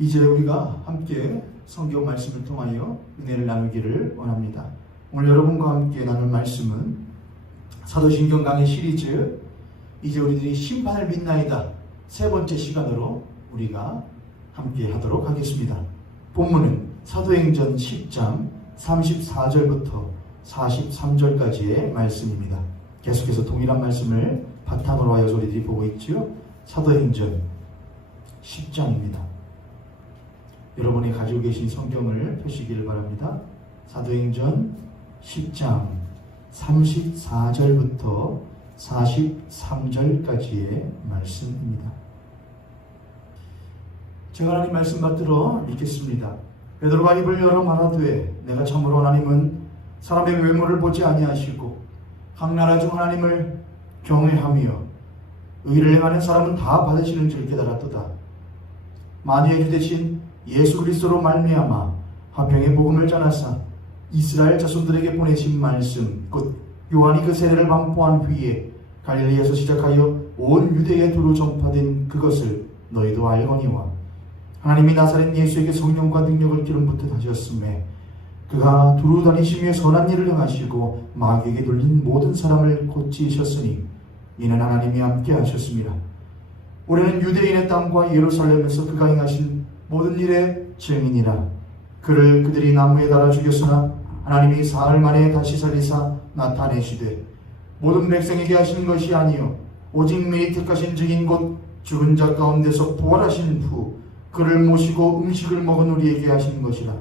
이제 우리가 함께 성경 말씀을 통하여 은혜를 나누기를 원합니다. 오늘 여러분과 함께 나눌 말씀은 사도신경 강의 시리즈 이제 우리들이 심판을 믿나이다 세 번째 시간으로 우리가 함께 하도록 하겠습니다. 본문은 사도행전 10장 34절부터 43절까지의 말씀입니다. 계속해서 동일한 말씀을 바탕으로 하여 우리들이 보고 있지요. 사도행전 10장입니다. 여러분이 가지고 계신 성경을 펴시기를 바랍니다. 사도행전 10장 34절부터 43절까지의 말씀입니다. 제가 하나님 말씀 받들어 읽겠습니다. 베드로가 입을 열어 말하되 내가 참으로 하나님은 사람의 외모를 보지 아니하시고 각 나라 중 하나님을 경외하며 의를 행하는 사람은 다 받으시는 줄 깨달았도다. 만유의 주 대신 예수 그리스도로 말미암아 화평의 복음을 전하사 이스라엘 자손들에게 보내신 말씀 곧 요한이 그 세례를 반포한 후에 갈릴리에서 시작하여 온 유대에 두루 전파된 그것을 너희도 알거니와 하나님이 나사렛 예수에게 성령과 능력을 기름 붓듯 하셨음에 그가 두루 다니시며 선한 일을 행하시고 마귀에게 눌린 모든 사람을 고치셨으니 이는 하나님이 함께 하셨습니다. 우리는 유대인의 땅과 예루살렘에서 그가 행하신 모든 일의 증인이라. 그를 그들이 나무에 달아 죽였으나 하나님이 사흘 만에 다시 살리사 나타내시되 모든 백성에게 하시는 것이 아니요 오직 미리 택하신 증인 곧 죽은 자 가운데서 부활하신 후 그를 모시고 음식을 먹은 우리에게 하시는 것이라.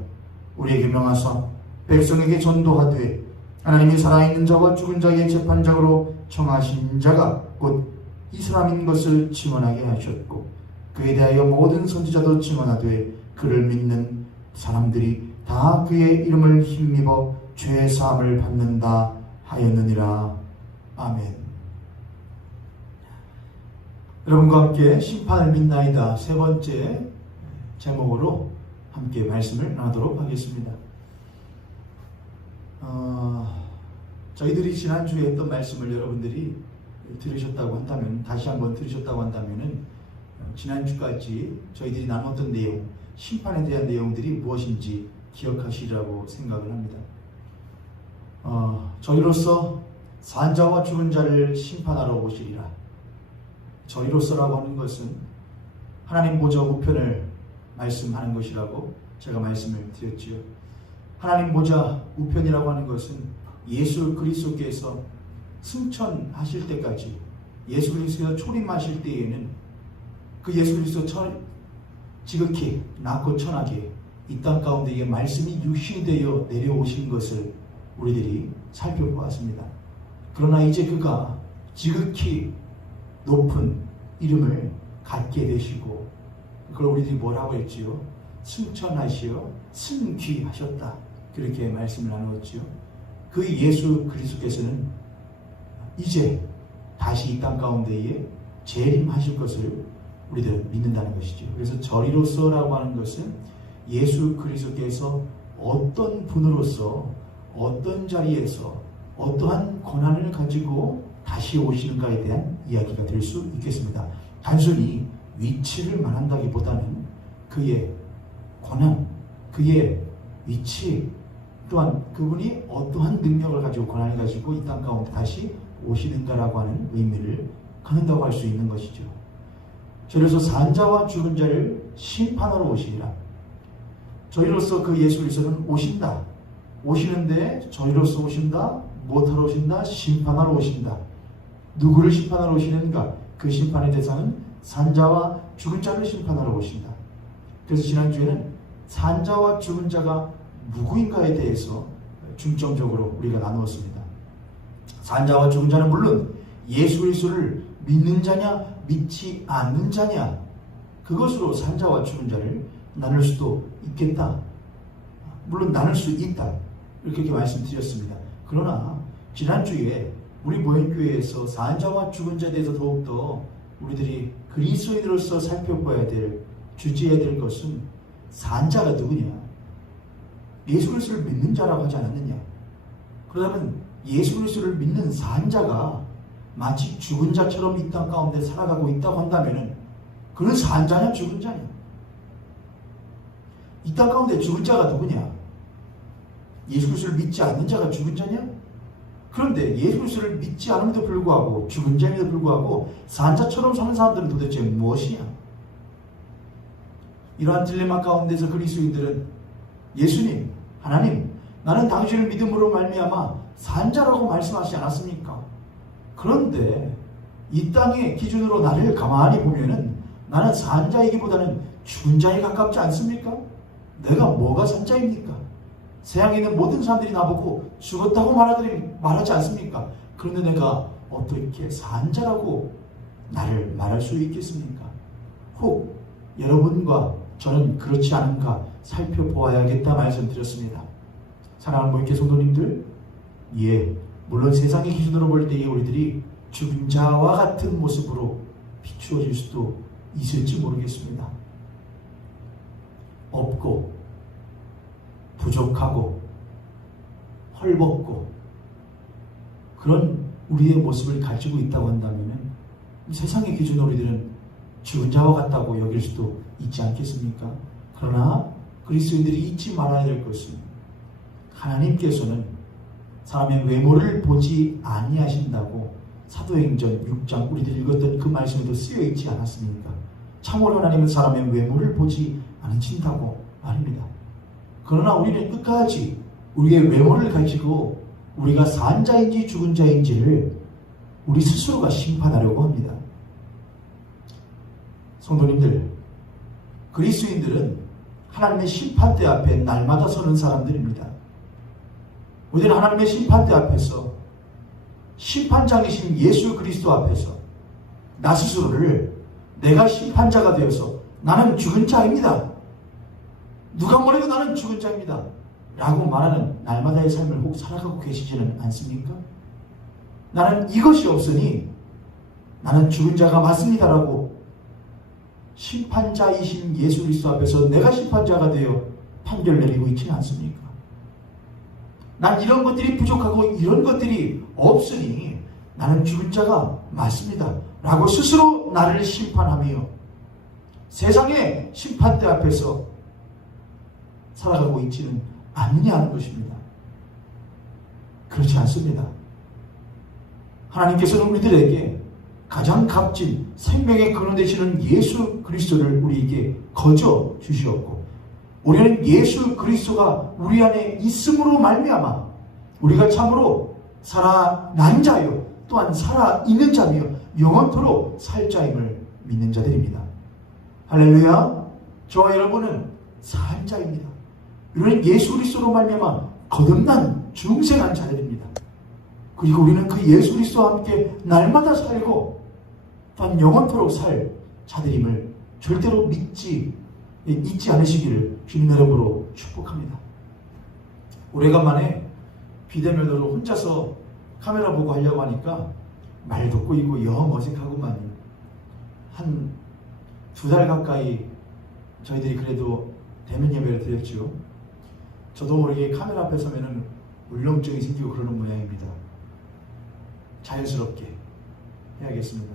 우리에게 명하사 백성에게 전도하되 하나님이 살아있는 자와 죽은 자의 재판장으로 청하신 자가 곧 이 사람인 것을 증언하게 하셨고 그에 대하여 모든 선지자도 증언하되 그를 믿는 사람들이 다 그의 이름을 힘입어 죄 사함을 받는다 하였느니라. 아멘. 여러분과 함께 심판을 믿나이다 세 번째 제목으로 함께 말씀을 나누도록 하겠습니다. 저희들이 지난주에 했던 말씀을 여러분들이 들으셨다고 한다면, 다시 한번 들으셨다고 한다면은 지난주까지 저희들이 나눴던 내용, 심판에 대한 내용들이 무엇인지 기억하시리라고 생각을 합니다. 저희로서 산자와 죽은 자를 심판하러 오시리라. 저희로서라고 하는 것은 하나님 보좌 우편을 말씀하는 것이라고 제가 말씀을 드렸지요. 하나님 보좌 우편이라고 하는 것은 예수 그리스도께서 승천하실 때까지, 예수 그리스도가 초림하실 때에는 그 예수 그리스도 지극히 낮고 천하게 이 땅 가운데 말씀이 육신이 되어 내려오신 것을 우리들이 살펴보았습니다. 그러나 이제 그가 지극히 높은 이름을 갖게 되시고 그걸 우리들이 뭐라고 했지요? 승천하시어 승귀하셨다. 그렇게 말씀을 나누었지요. 그 예수 그리스도께서는 이제 다시 이 땅 가운데에 재림하실 것을 우리들은 믿는다는 것이죠. 그래서 저리로서라고 하는 것은 예수 그리스도께서 어떤 분으로서 어떤 자리에서 어떠한 권한을 가지고 다시 오시는가에 대한 이야기가 될 수 있겠습니다. 단순히 위치를 말한다기보다는 그의 권한, 그의 위치, 또한 그분이 어떠한 능력을 가지고 권한을 가지고 이 땅 가운데 다시 오시는가라고 하는 의미를 갖는다고 할 수 있는 것이죠. 그래서 산자와 죽은 자를 심판하러 오시리라. 저희로서 그 예수 그리스도는 오신다. 오시는데 저희로서 오신다. 무엇하러 오신다? 심판하러 오신다. 누구를 심판하러 오시는가? 그 심판의 대상은 산자와 죽은 자를 심판하러 오신다. 그래서 지난주에는 산자와 죽은 자가 누구인가에 대해서 중점적으로 우리가 나누었습니다. 산자와 죽은 자는 물론 예수 그리스도를 믿는 자냐 믿지 않는 자냐 그것으로 산자와 죽은 자를 나눌 수도 있겠다. 물론 나눌 수 있다. 이렇게 말씀드렸습니다. 그러나 지난주에 우리 모형교회에서 산자와 죽은 자에 대해서 더욱더 우리들이 그리스도인으로서 살펴봐야 될, 주지해야 될 것은 산자가 누구냐? 예수 그리스도를 믿는 자라고 하지 않았느냐? 그러다면 예수 그리스도를 믿는 산자가 마치 죽은 자처럼 이 땅 가운데 살아가고 있다고 한다면 그는 산자냐 죽은 자냐? 이 땅 가운데 죽은 자가 누구냐? 예수 그리스도를 믿지 않는 자가 죽은 자냐? 그런데 예수 그리스도를 믿지 않음에도 불구하고 죽은 자임에도 불구하고 산 자처럼 사는 사람들은 도대체 무엇이냐? 이러한 딜레마 가운데서 그리스도인들은 예수님, 하나님, 나는 당신을 믿음으로 말미암아 산 자라고 말씀하시지 않았습니까? 그런데 이 땅의 기준으로 나를 가만히 보면은 나는 산 자이기보다는 죽은 자에 가깝지 않습니까? 내가 뭐가 산 자입니까? 세상에 있는 모든 사람들이 나보고 죽었다고 말하지 않습니까? 그런데 내가 어떻게 산 자라고 나를 말할 수 있겠습니까? 혹 여러분과 저는 그렇지 않은가 살펴보아야겠다 말씀드렸습니다. 사랑하는 모임교회 성도님들, 물론 세상의 기준으로 볼 때에 우리들이 죽은 자와 같은 모습으로 비추어질 수도 있을지 모르겠습니다. 없고 부족하고 헐벗고 그런 우리의 모습을 가지고 있다고 한다면 세상의 기준으로 우리들은 죽은 자와 같다고 여길 수도 있지 않겠습니까? 그러나 그리스도인들이 잊지 말아야 될 것은 하나님께서는 사람의 외모를 보지 아니하신다고 사도행전 6장 우리들이 읽었던 그 말씀에도 쓰여 있지 않았습니까? 참으로 하나님은 사람의 외모를 보지 않으신다고 말입니다. 그러나 우리는 끝까지 우리의 외모를 가지고 우리가 산 자인지 죽은 자인지를 우리 스스로가 심판하려고 합니다. 성도님들, 그리스도인들은 하나님의 심판대 앞에 날마다 서는 사람들입니다. 우리는 하나님의 심판대 앞에서 심판장이신 예수 그리스도 앞에서 나 스스로를 내가 심판자가 되어서 나는 죽은 자입니다. 누가 뭐래도 나는 죽은 자입니다. 라고 말하는 날마다의 삶을 혹 살아가고 계시지는 않습니까? 나는 이것이 없으니 나는 죽은 자가 맞습니다라고 심판자이신 예수 그리스도 앞에서 내가 심판자가 되어 판결 내리고 있지는 않습니까? 난 이런 것들이 부족하고 이런 것들이 없으니 나는 죽은 자가 맞습니다. 라고 스스로 나를 심판하며 세상의 심판대 앞에서 살아가고 있지는 않느냐는 것입니다. 그렇지 않습니다. 하나님께서는 우리들에게 가장 값진 생명의 근원 되시는 예수 그리스도를 우리에게 거저 주시었고 우리는 예수 그리스도가 우리 안에 있음으로 말미암아 우리가 참으로 살아난 자요 또한 살아있는 자며 영원토록 살 자임을 믿는 자들입니다. 할렐루야. 저와 여러분은 산 자입니다. 우리는 예수 그리스도로 말미암아 거듭난 중생한 자들입니다. 그리고 우리는 그 예수 그리스도와 함께 날마다 살고 또한 영원토록 살 자들임을 절대로 잊지 않으시기를 주님 이름으로 축복합니다. 오래간만에 비대면으로 혼자서 카메라 보고 하려고 하니까 말도 꼬이고 영 어색하고만요. 한 2달 가까이 저희들이 그래도 대면 예배를 드렸죠. 저도 모르게 카메라 앞에 서면은 울렁증이 생기고 그러는 모양입니다. 자연스럽게 해야겠습니다.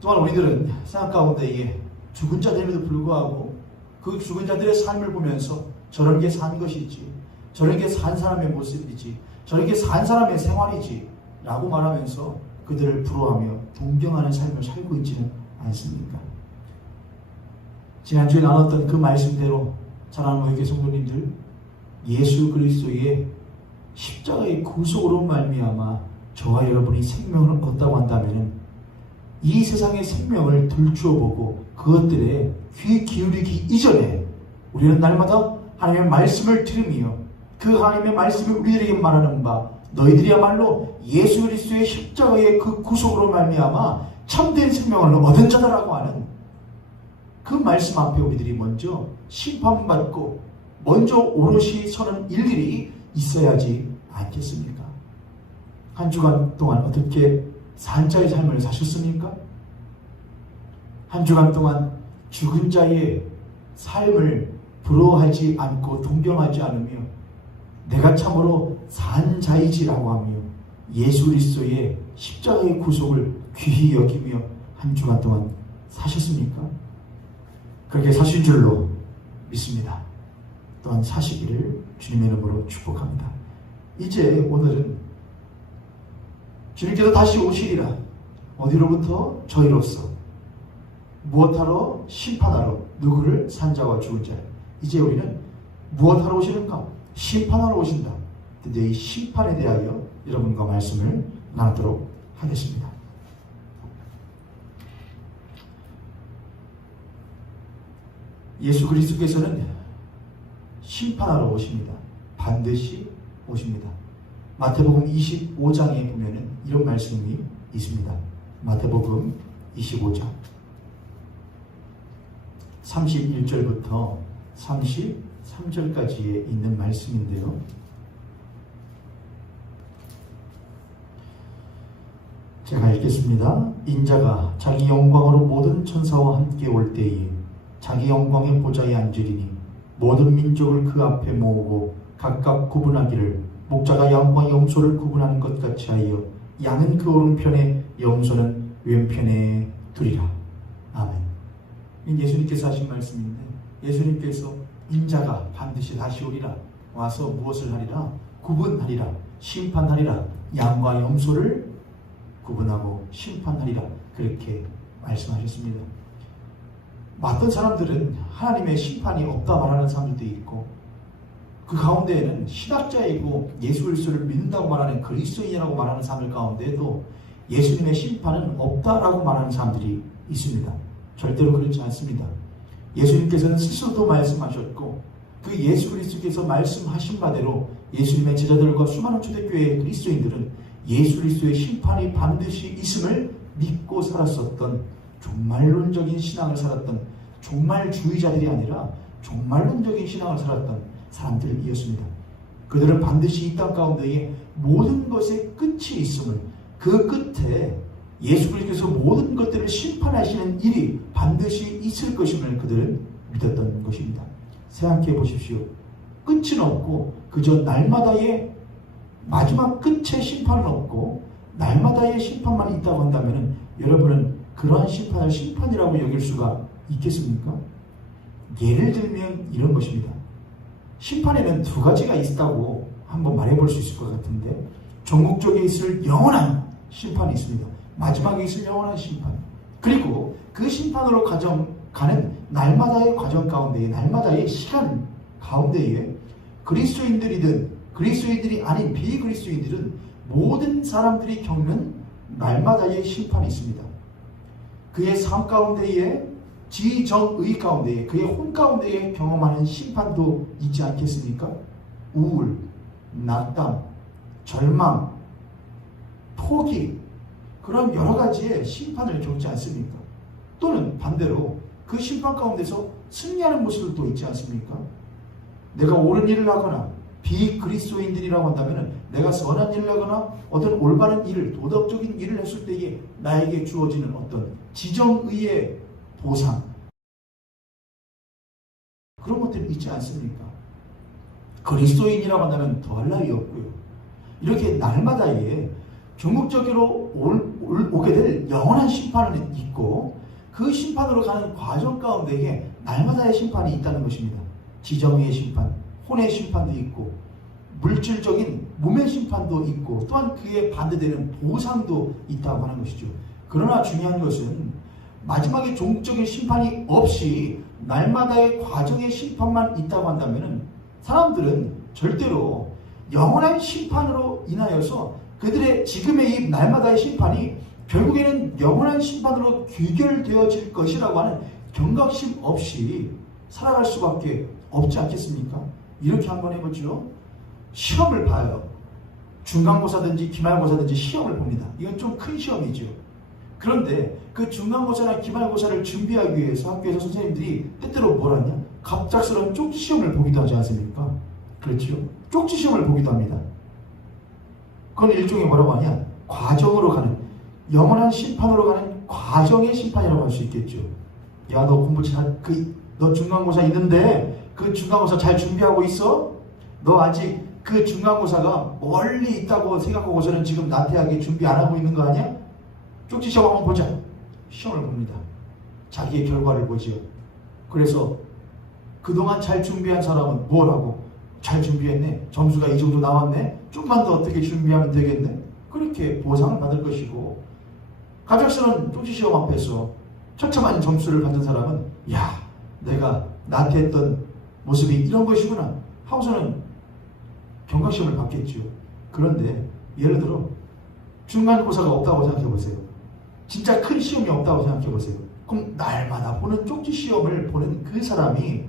또한 우리들은 생각 가운데에 죽은 자들에도 불구하고 그 죽은 자들의 삶을 보면서 저런 게 산 것이지, 저런 게 산 사람의 모습이지, 저런 게 산 사람의 생활이지 라고 말하면서 그들을 부러워하며 동경하는 삶을 살고 있지는 않습니까? 지난주에 나눴던 그 말씀대로 사랑하는 모임교회 성도님들, 예수 그리스도의 십자가의 구속으로 말미암아 저와 여러분이 생명을 얻다고 한다면 이 세상의 생명을 들추어보고 그것들에 귀 기울이기 이전에 우리는 날마다 하나님의 말씀을 들으며 그 하나님의 말씀을 우리들에게 말하는 바 너희들이야말로 예수 그리스도의 십자가의 그 구속으로 말미암아 참된 생명을 얻은 자다라고 하는 그 말씀 앞에 우리들이 먼저 심판받고 먼저 오롯이 서는 일들이 있어야지 않겠습니까? 한 주간 동안 어떻게 산자의 삶을 사셨습니까? 한 주간 동안 죽은 자의 삶을 부러워하지 않고 동경하지 않으며 내가 참으로 산 자이지라고 하며 예수 그리스도의 십자가의 구속을 귀히 여기며 한 주간 동안 사셨습니까? 그렇게 사신 줄로 믿습니다. 또한 사시기를 주님의 이름으로 축복합니다. 이제 오늘은 주님께서 다시 오시리라. 어디로부터? 저희로서. 무엇하러? 심판하러. 누구를? 산자와 죽은 자. 이제 우리는 무엇하러 오시는가? 심판하러 오신다. 드디어 이 심판에 대하여 여러분과 말씀을 나누도록 하겠습니다. 예수 그리스도께서는 심판하러 오십니다. 반드시 오십니다. 마태복음 25장에 보면은 이런 말씀이 있습니다. 마태복음 25장 31절부터 33절까지에 있는 말씀인데요. 제가 읽겠습니다. 인자가 자기 영광으로 모든 천사와 함께 올 때에 자기 영광의 보좌에 앉으리니 모든 민족을 그 앞에 모으고 각각 구분하기를 목자가 양과 염소를 구분하는 것 같이 하여 양은 그 오른편에 염소는 왼편에 두리라. 아멘. 예수님께서 하신 말씀인데, 예수님께서 인자가 반드시 다시 오리라. 와서 무엇을 하리라? 구분하리라. 심판하리라. 양과 염소를 구분하고 심판하리라. 그렇게 말씀하셨습니다. 어떤 사람들은 하나님의 심판이 없다 말하는 사람들도 있고, 그 가운데에는 신학자이고 예수 그리스도를 믿는다고 말하는 그리스도인이라고 말하는 사람들 가운데에도 예수님의 심판은 없다라고 말하는 사람들이 있습니다. 절대로 그렇지 않습니다. 예수님께서는 스스로도 말씀하셨고, 그 예수 그리스도께서 말씀하신 바대로 예수님의 제자들과 수많은 초대교회의 그리스도인들은 예수 그리스도의 심판이 반드시 있음을 믿고 살았었던, 종말론적인 신앙을 살았던 종말주의자들이 아니라 종말론적인 신앙을 살았던 사람들이었습니다. 그들은 반드시 이 땅 가운데에 모든 것의 끝이 있음을, 그 끝에 예수 그리스도께서 모든 것들을 심판하시는 일이 반드시 있을 것임을 그들은 믿었던 것입니다. 생각해 보십시오. 끝은 없고 그저 날마다의 마지막 끝의 심판은 없고 날마다의 심판만 있다고 한다면 여러분은 그러한 심판을 심판이라고 여길 수가 있겠습니까? 예를 들면 이런 것입니다. 심판에는 두 가지가 있다고 한번 말해볼 수 있을 것 같은데, 종국적에 있을 영원한 심판이 있습니다. 마지막에 있을 영원한 심판. 그리고 그 심판으로 가는 날마다의 과정 가운데에, 날마다의 시간 가운데에 그리스도인들이든 그리스도인들이 아닌 비그리스도인들은 모든 사람들이 겪는 날마다의 심판이 있습니다. 그의 삶 가운데에, 지정의 가운데에, 그의 혼 가운데에 경험하는 심판도 있지 않겠습니까? 우울, 낙담, 절망, 포기, 그런 여러 가지의 심판을 겪지 않습니까? 또는 반대로 그 심판 가운데서 승리하는 모습도 있지 않습니까? 내가 옳은 일을 하거나 비그리스도인들이라고 한다면 내가 선한 일을 하거나 어떤 올바른 일을, 도덕적인 일을 했을 때에 나에게 주어지는 어떤 지정의의 보상, 그런 것들이 있지 않습니까? 그리스도인이라고 한다면 더할 나위 없고요. 이렇게 날마다의 종국적으로 오게 될 영원한 심판은 있고, 그 심판으로 가는 과정 가운데에 날마다의 심판이 있다는 것입니다. 지정의 심판, 혼의 심판도 있고, 물질적인 몸의 심판도 있고, 또한 그에 반대되는 보상도 있다고 하는 것이죠. 그러나 중요한 것은 마지막에 종국적인 심판이 없이 날마다의 과정의 심판만 있다고 한다면 사람들은 절대로 영원한 심판으로 인하여서 그들의 지금의 이 날마다의 심판이 결국에는 영원한 심판으로 귀결되어질 것이라고 하는 경각심 없이 살아갈 수밖에 없지 않겠습니까? 이렇게 한번 해보죠. 시험을 봐요. 중간고사든지 기말고사든지 시험을 봅니다. 이건 좀 큰 시험이죠. 그런데 그 중간고사나 기말고사를 준비하기 위해서 학교에서 선생님들이 때때로 뭘 하냐? 갑작스러운 쪽지 시험을 보기도 하지 않습니까? 그렇죠? 쪽지 시험을 보기도 합니다. 그건 일종의 뭐라고 하냐? 과정으로 가는, 영원한 심판으로 가는 과정의 심판이라고 할 수 있겠죠. 야, 너 공부 너 중간고사 있는데 그 중간고사 잘 준비하고 있어? 너 아직 그 중간고사가 멀리 있다고 생각하고서는 지금 나태하게 준비 안 하고 있는 거 아니야? 쪽지 시험 한번 보자. 시험을 봅니다. 자기의 결과를 보지요. 그래서 그동안 잘 준비한 사람은 뭘 하고? 잘 준비했네. 점수가 이 정도 나왔네. 좀만 더 어떻게 준비하면 되겠네. 그렇게 보상을 받을 것이고, 가족스러운 쪽지시험 앞에서 처참한 점수를 받은 사람은 야, 내가 나한테 했던 모습이 이런 것이구나 하고서는 경각시험을 받겠죠. 그런데 예를 들어 중간고사가 없다고 생각해 보세요. 진짜 큰 시험이 없다고 생각해 보세요. 그럼 날마다 보는 쪽지시험을 보는 그 사람이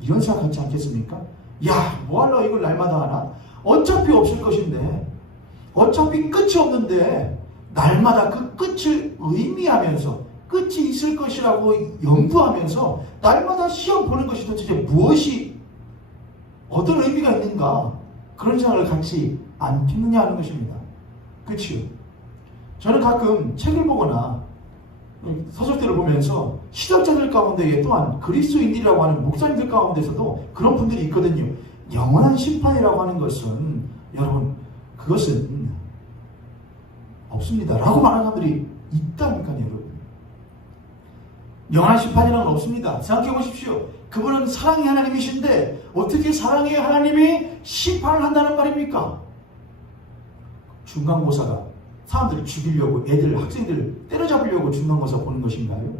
이런 생각하지 않겠습니까? 야, 뭐하러 이걸 날마다 하나? 어차피 없을 것인데, 어차피 끝이 없는데 날마다 그 끝을 의미하면서 끝이 있을 것이라고 염두하면서 날마다 시험 보는 것이 도대체 무엇이 어떤 의미가 있는가, 그런 생각을 갖지 않겠느냐 하는 것입니다. 그렇죠? 저는 가끔 책을 보거나 서적들을 보면서 신학자들 가운데에 또한 그리스도인이라고 하는 목사님들 가운데서도 그런 분들이 있거든요. 영원한 심판이라고 하는 것은, 여러분, 그것은 없습니다 라고 말하는 사람들이 있다니까요. 여러분, 영원한 심판이라는 건 없습니다. 생각해 보십시오. 그분은 사랑의 하나님이신데 어떻게 사랑의 하나님이 심판을 한다는 말입니까? 중간고사가 사람들을 죽이려고, 학생들을 때려잡으려고 중간고사 보는 것인가요?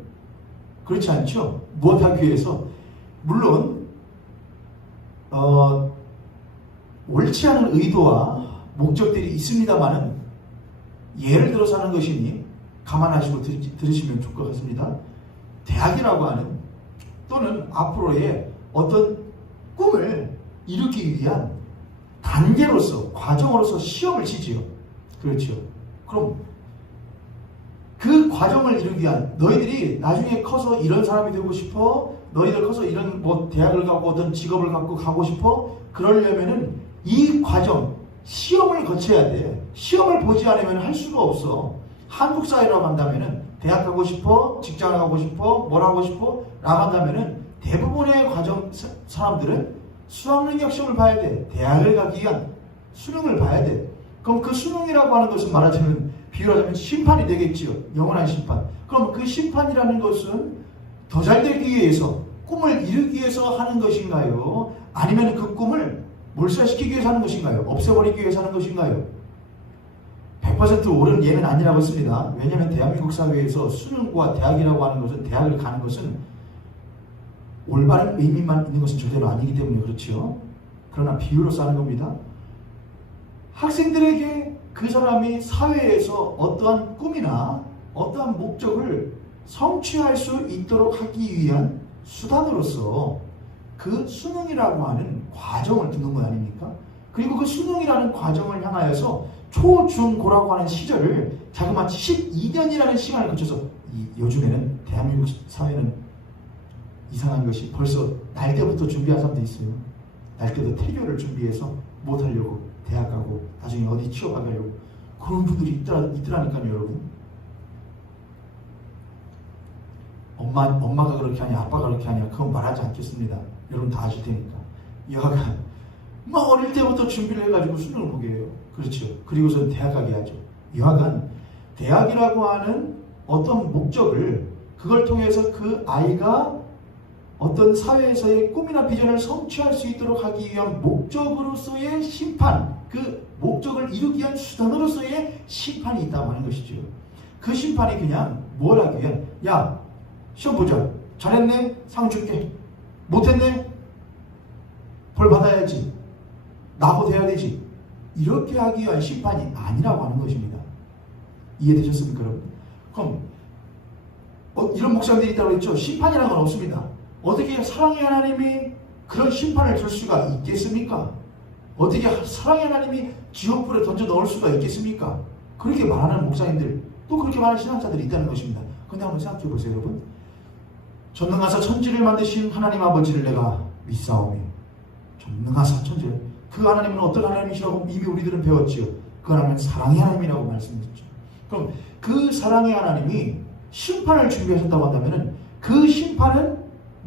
그렇지 않죠? 무엇 하기 위해서? 물론 옳지 않은 의도와 목적들이 있습니다만은, 예를 들어서 하는 것이니 감안하시고 들으시면 좋을 것 같습니다. 대학이라고 하는, 또는 앞으로의 어떤 꿈을 이루기 위한 단계로서, 과정으로서 시험을 치지요. 그렇죠. 그럼 그 과정을 이루기 위한, 너희들이 나중에 커서 이런 사람이 되고 싶어, 너희들 커서 이런 대학을 가고 어떤 직업을 갖고 가고 싶어, 그러려면은 이 과정, 시험을 거쳐야 돼. 시험을 보지 않으면 할 수가 없어. 한국 사회라고 한다면은 대학 가고 싶어, 직장을 가고 싶어, 뭘 하고 싶어 라고 한다면은 대부분의 사람들은 수학능력 시험을 봐야 돼. 대학을 가기 위한 수능을 봐야 돼. 그럼 그 수능이라고 하는 것은 말하자면, 비유하자면 심판이 되겠지요. 영원한 심판. 그럼 그 심판이라는 것은 더 잘 되기 위해서, 꿈을 이루기 위해서 하는 것인가요? 아니면 그 꿈을 몰살시키기 위해서 하는 것인가요? 없애버리기 위해서 하는 것인가요? 100% 옳은 예는 아니라고 했습니다. 왜냐하면 대한민국 사회에서 수능과 대학이라고 하는 것은, 대학을 가는 것은 올바른 의미만 있는 것은 절대로 아니기 때문에 그렇죠. 그러나 비유로서 하는 겁니다. 학생들에게 그 사람이 사회에서 어떠한 꿈이나 어떠한 목적을 성취할 수 있도록 하기 위한 수단으로서 그 수능이라고 하는 과정을 두는 것 아닙니까? 그리고 그 수능이라는 과정을 향하여서 초, 중, 고라고 하는 시절을 자그마치 12년이라는 시간을 거쳐서, 요즘에는 대한민국 사회는 이상한 것이 벌써 날 때부터 준비한 사람도 있어요. 날 때도 태교를 준비해서 못하려고 대학 가고 나중에 어디 취업하려고 그런 분들이 있더라니까요. 여러분, 엄마가 그렇게 하냐, 아빠가 그렇게 하냐, 그건 말하지 않겠습니다. 여러분 다 아실 테니까. 여하간 어릴 때부터 준비를 해가지고 수능을 보게 해요. 그렇죠. 그리고선 대학 가게 하죠. 여하간 대학이라고 하는 어떤 목적을, 그걸 통해서 그 아이가 어떤 사회에서의 꿈이나 비전을 성취할 수 있도록 하기 위한 목적으로서의 심판, 그 목적을 이루기 위한 수단으로서의 심판이 있다고 하는 것이죠. 그 심판이 그냥 뭘 하기 위한, 야, 시험 보자. 잘했네? 상 줄게. 못했네? 벌 받아야지. 나고돼야 되지. 이렇게 하기 위한 심판이 아니라고 하는 것입니다. 이해되셨습니까, 여러분? 그럼 이런 목사님들이 있다고 했죠. 심판이라는 건 없습니다. 어떻게 사랑의 하나님이 그런 심판을 줄 수가 있겠습니까? 어떻게 사랑의 하나님이 지옥불에 던져 넣을 수가 있겠습니까? 그렇게 말하는 목사님들, 또 그렇게 말하는 신앙자들이 있다는 것입니다. 근데 한번 생각해 보세요, 여러분. 전능하사 천지를 만드신 하나님 아버지를 내가 믿사오며, 전능하사 천지를, 그 하나님은 어떤 하나님이시라고 이미 우리들은 배웠지요. 그 하나님은 사랑의 하나님이라고 말씀드렸죠. 그럼 그 사랑의 하나님이 심판을 준비하셨다고 한다면, 그 심판은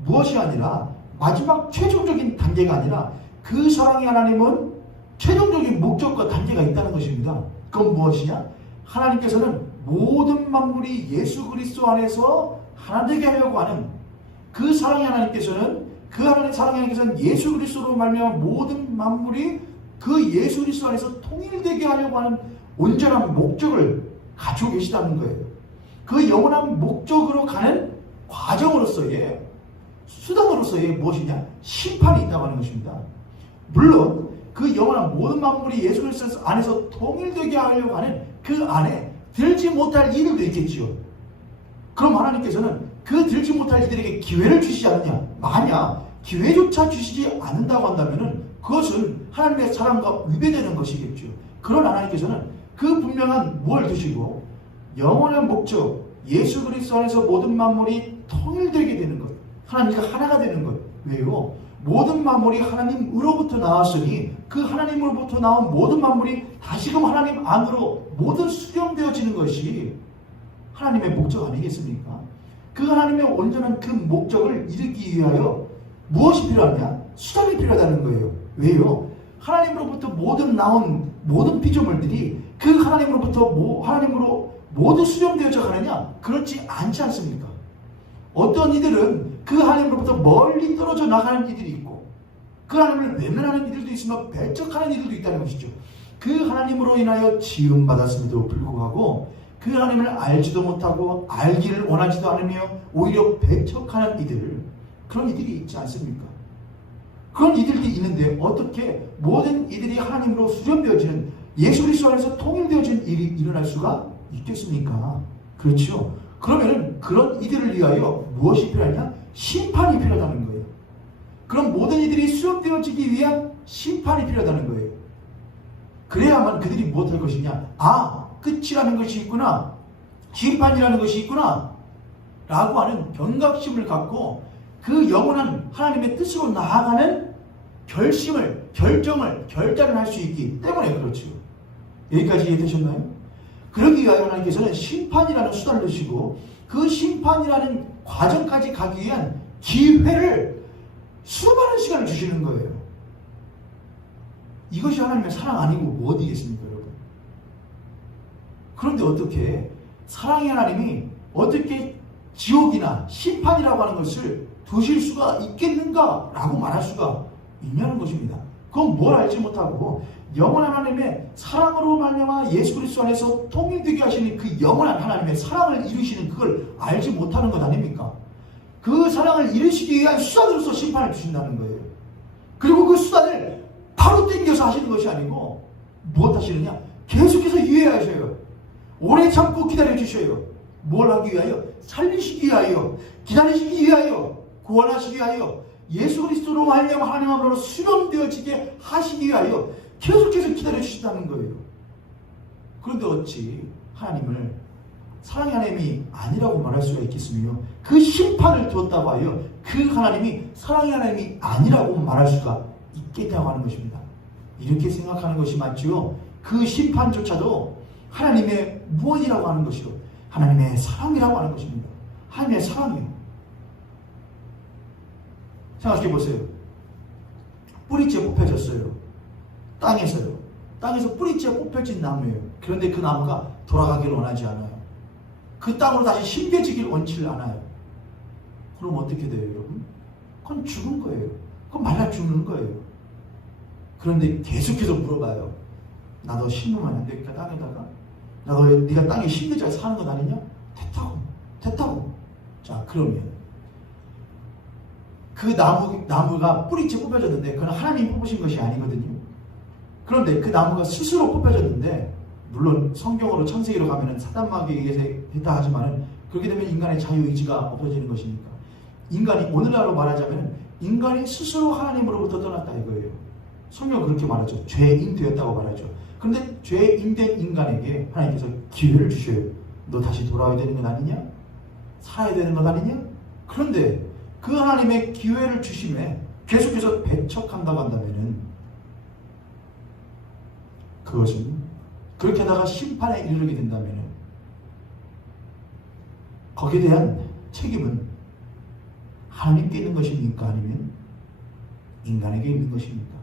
무엇이 아니라 마지막 최종적인 단계가 아니라, 그 사랑의 하나님은 최종적인 목적과 단계가 있다는 것입니다. 그건 무엇이냐? 하나님께서는 모든 만물이 예수 그리스도 안에서 하나 되게 하려고 하는 그 사랑의 하나님께서는 예수 그리스도로 말미암아 모든 만물이 그 예수 그리스도 안에서 통일되게 하려고 하는 온전한 목적을 가지고 계시다는 거예요. 그 영원한 목적으로 가는 과정으로서의 수단으로서의 무엇이냐? 심판이 있다고 하는 것입니다. 물론 그 영원한 모든 만물이 예수 그리스도 안에서 통일되게 하려고 하는 그 안에 들지 못할 이들도 있겠지요. 그럼 하나님께서는 그 들지 못할 이들에게 기회를 주시지 않느냐? 만약 기회조차 주시지 않는다고 한다면 그것은 하나님의 사랑과 위배되는 것이겠죠. 그런 하나님께서는 그 분명한 무엇을 두시고 영원한 목적, 예수 그리스도 안에서 모든 만물이 통일되게 되는 것, 하나님과 하나가 되는 것. 왜요? 모든 만물이 하나님으로부터 나왔으니 그 하나님으로부터 나온 모든 만물이 다시금 하나님 안으로 모두 수렴되어지는 것이 하나님의 목적 아니겠습니까? 그 하나님의 온전한 그 목적을 이루기 위하여 무엇이 필요하냐? 수단이 필요하다는 거예요. 왜요? 하나님으로부터 나온 모든 피조물들이 그 하나님으로 모두 수렴되어져 가느냐? 그렇지 않지 않습니까? 어떤 이들은 그 하나님으로부터 멀리 떨어져 나가는 이들이 있고 그 하나님을 외면하는 이들도 있으며 배척하는 이들도 있다는 것이죠. 그 하나님으로 인하여 지음받았음에도 불구하고 그 하나님을 알지도 못하고 알기를 원하지도 않으며 오히려 배척하는 이들, 그런 이들이 있지 않습니까? 그런 이들이 있는데 어떻게 모든 이들이 하나님으로 수렴되어지는 예수 그리스도 안에서 통일되어지는 일이 일어날 수가 있겠습니까? 그렇죠. 그러면은 그런 이들을 위하여 무엇이 필요하냐? 심판이 필요하다는 거예요. 그럼 모든 이들이 수렴되어지기 위한 심판이 필요하다는 거예요. 그래야만 그들이 무엇할 것이냐? 끝이라는 것이 있구나, 심판이라는 것이 있구나 라고 하는 경각심을 갖고 그 영원한 하나님의 뜻으로 나아가는 결단을 할 수 있기 때문에 그렇죠. 여기까지 이해되셨나요? 그러기 위하여 하나님께서는 심판이라는 수단을 두시고 그 심판이라는 과정까지 가기 위한 기회를 수많은 시간을 주시는 거예요. 이것이 하나님의 사랑 아니고 뭐 어디겠습니까, 여러분? 그런데 어떻게 사랑의 하나님이 어떻게 지옥이나 심판이라고 하는 것을 두실 수가 있겠는가라고 말할 수가 있냐는 것입니다. 그건 뭘 알지 못하고 영원한 하나님의 사랑으로 말미암아 예수 그리스도 안에서 통일되게 하시는 그 영원한 하나님의 사랑을 이루시는 그걸 알지 못하는 것 아닙니까? 그 사랑을 이루시기 위한 수단으로서 심판을 주신다는 거예요. 그리고 그 수단을 바로 땡겨서 하시는 것이 아니고 무엇 하시느냐? 계속해서 유예하셔요. 오래 참고 기다려주셔요. 뭘 하기 위하여? 살리시기 위하여, 기다리시기 위하여, 구원하시기 위하여, 예수 그리스도로 말미암아 하나님 앞으로 수렴되어지게 하시기 위하여 계속해서 기다려주신다는 거예요. 그런데 어찌 하나님을 사랑의 하나님이 아니라고 말할 수가 있겠으며 그 심판을 두었다고 하여 그 하나님이 사랑의 하나님이 아니라고 말할 수가 있겠냐고 하는 것입니다. 이렇게 생각하는 것이 맞죠. 그 심판조차도 하나님의 무엇이라고 하는 것이요, 하나님의 사랑이라고 하는 것입니다. 하나님의 사랑이요. 생각해 보세요. 뿌리째 뽑혀졌어요. 땅에서요. 땅에서 뿌리째 뽑혀진 나무예요. 그런데 그 나무가 돌아가기를 원하지 않아요. 그 땅으로 다시 심겨지길 원치를 않아요. 그럼 어떻게 돼요, 여러분? 그건 죽은 거예요. 그건 말라 죽는 거예요. 그런데 계속해서 물어봐요. 나도 심으면 안 될까, 땅에다가? 네가 땅에 심겨져 사는 것 아니냐? 됐다고. 자, 그러면 그 나무가 뿌리째 뽑혀졌는데 그건 하나님이 뽑으신 것이 아니거든요. 그런데 그 나무가 스스로 뽑혀졌는데, 물론 성경으로 창세기로 가면은 사단마귀에 의해서 했다 하지만은 그렇게 되면 인간의 자유의지가 없어지는 것이니까 인간이 오늘날로 말하자면 인간이 스스로 하나님으로부터 떠났다 이거예요. 성경은 그렇게 말하죠. 죄인 되었다고 말하죠. 그런데 죄인 된 인간에게 하나님께서 기회를 주셔요. 너 다시 돌아와야 되는 것 아니냐? 살아야 되는 것 아니냐? 그런데 그 하나님의 기회를 주심에 계속해서 배척한다고 한다면은 그것은 그렇게 하다가 심판에 이르게 된다면은 거기에 대한 책임은 하나님께 있는 것입니까? 아니면 인간에게 있는 것입니까?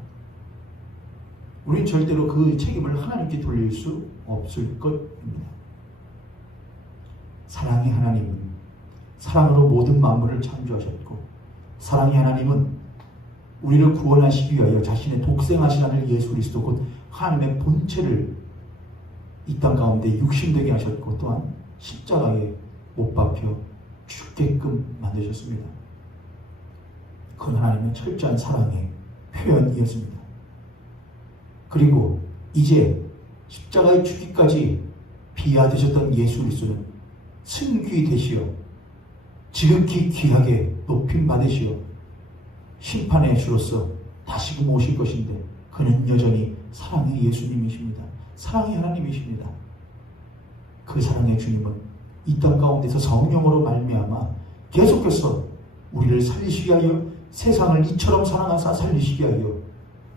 우리는 절대로 그 책임을 하나님께 돌릴 수 없을 것입니다. 사랑의 하나님은 사랑으로 모든 만물을 창조하셨고 사랑의 하나님은 우리를 구원하시기 위하여 자신의 독생하신 아들 예수 그리스도 곧 하나님의 본체를 이 땅 가운데 육신되게 하셨고 또한 십자가에 못 박혀 죽게끔 만드셨습니다. 그건 하나님의 철저한 사랑의 표현이었습니다. 그리고 이제 십자가에 죽기까지 비하되셨던 예수 그리스도는 승귀 되시어 지극히 귀하게 높임 받으시어 심판의 주로서 다시금 오실 것인데 그는 여전히 사랑의 예수님이십니다. 사랑의 하나님이십니다. 그 사랑의 주님은 이 땅 가운데서 성령으로 말미암아 계속해서 우리를 살리시기 위하여 세상을 이처럼 사랑하사 살리시기 위하여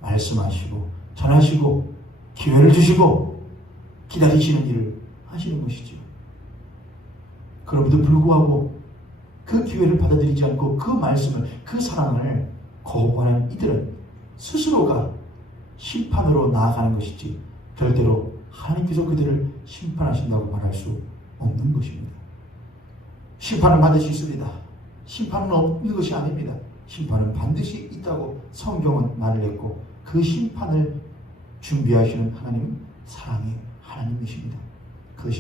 말씀하시고 전하시고 기회를 주시고 기다리시는 일을 하시는 것이죠. 그럼에도 불구하고 그 기회를 받아들이지 않고 그 말씀을, 그 사랑을 거부하는 이들은 스스로가 심판으로 나아가는 것이지 절대로 하나님께서 그들을 심판하신다고 말할 수 없는 것입니다. 심판은 반드시 있습니다. 심판은 없는 것이 아닙니다. 심판은 반드시 있다고 성경은 말을 했고 그 심판을 준비하시는 하나님은 사랑의 하나님이십니다. 그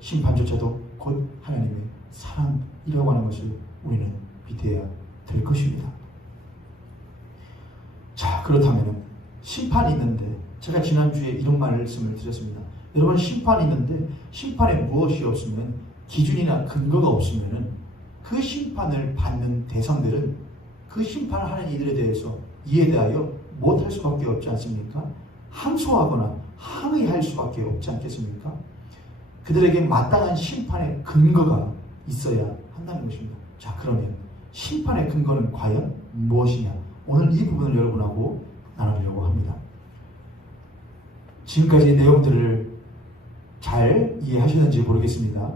심판조차도 곧 하나님의 사랑이라고 하는 것을 우리는 믿어야 될 것입니다. 자, 그렇다면 심판이 있는데 제가 지난주에 이런 말씀을 드렸습니다. 여러분, 심판이 있는데 심판에 무엇이 없으면 기준이나 근거가 없으면 그 심판을 받는 대상들은 그 심판을 하는 이들에 대해서 이에 대하여 못할 수밖에 없지 않습니까? 항소하거나 항의할 수밖에 없지 않겠습니까? 그들에게 마땅한 심판의 근거가 있어야 한다는 것입니다. 자, 그러면 심판의 근거는 과연 무엇이냐? 오늘 이 부분을 여러분하고 나누려고 합니다. 지금까지의 내용들을 잘 이해하셨는지 모르겠습니다.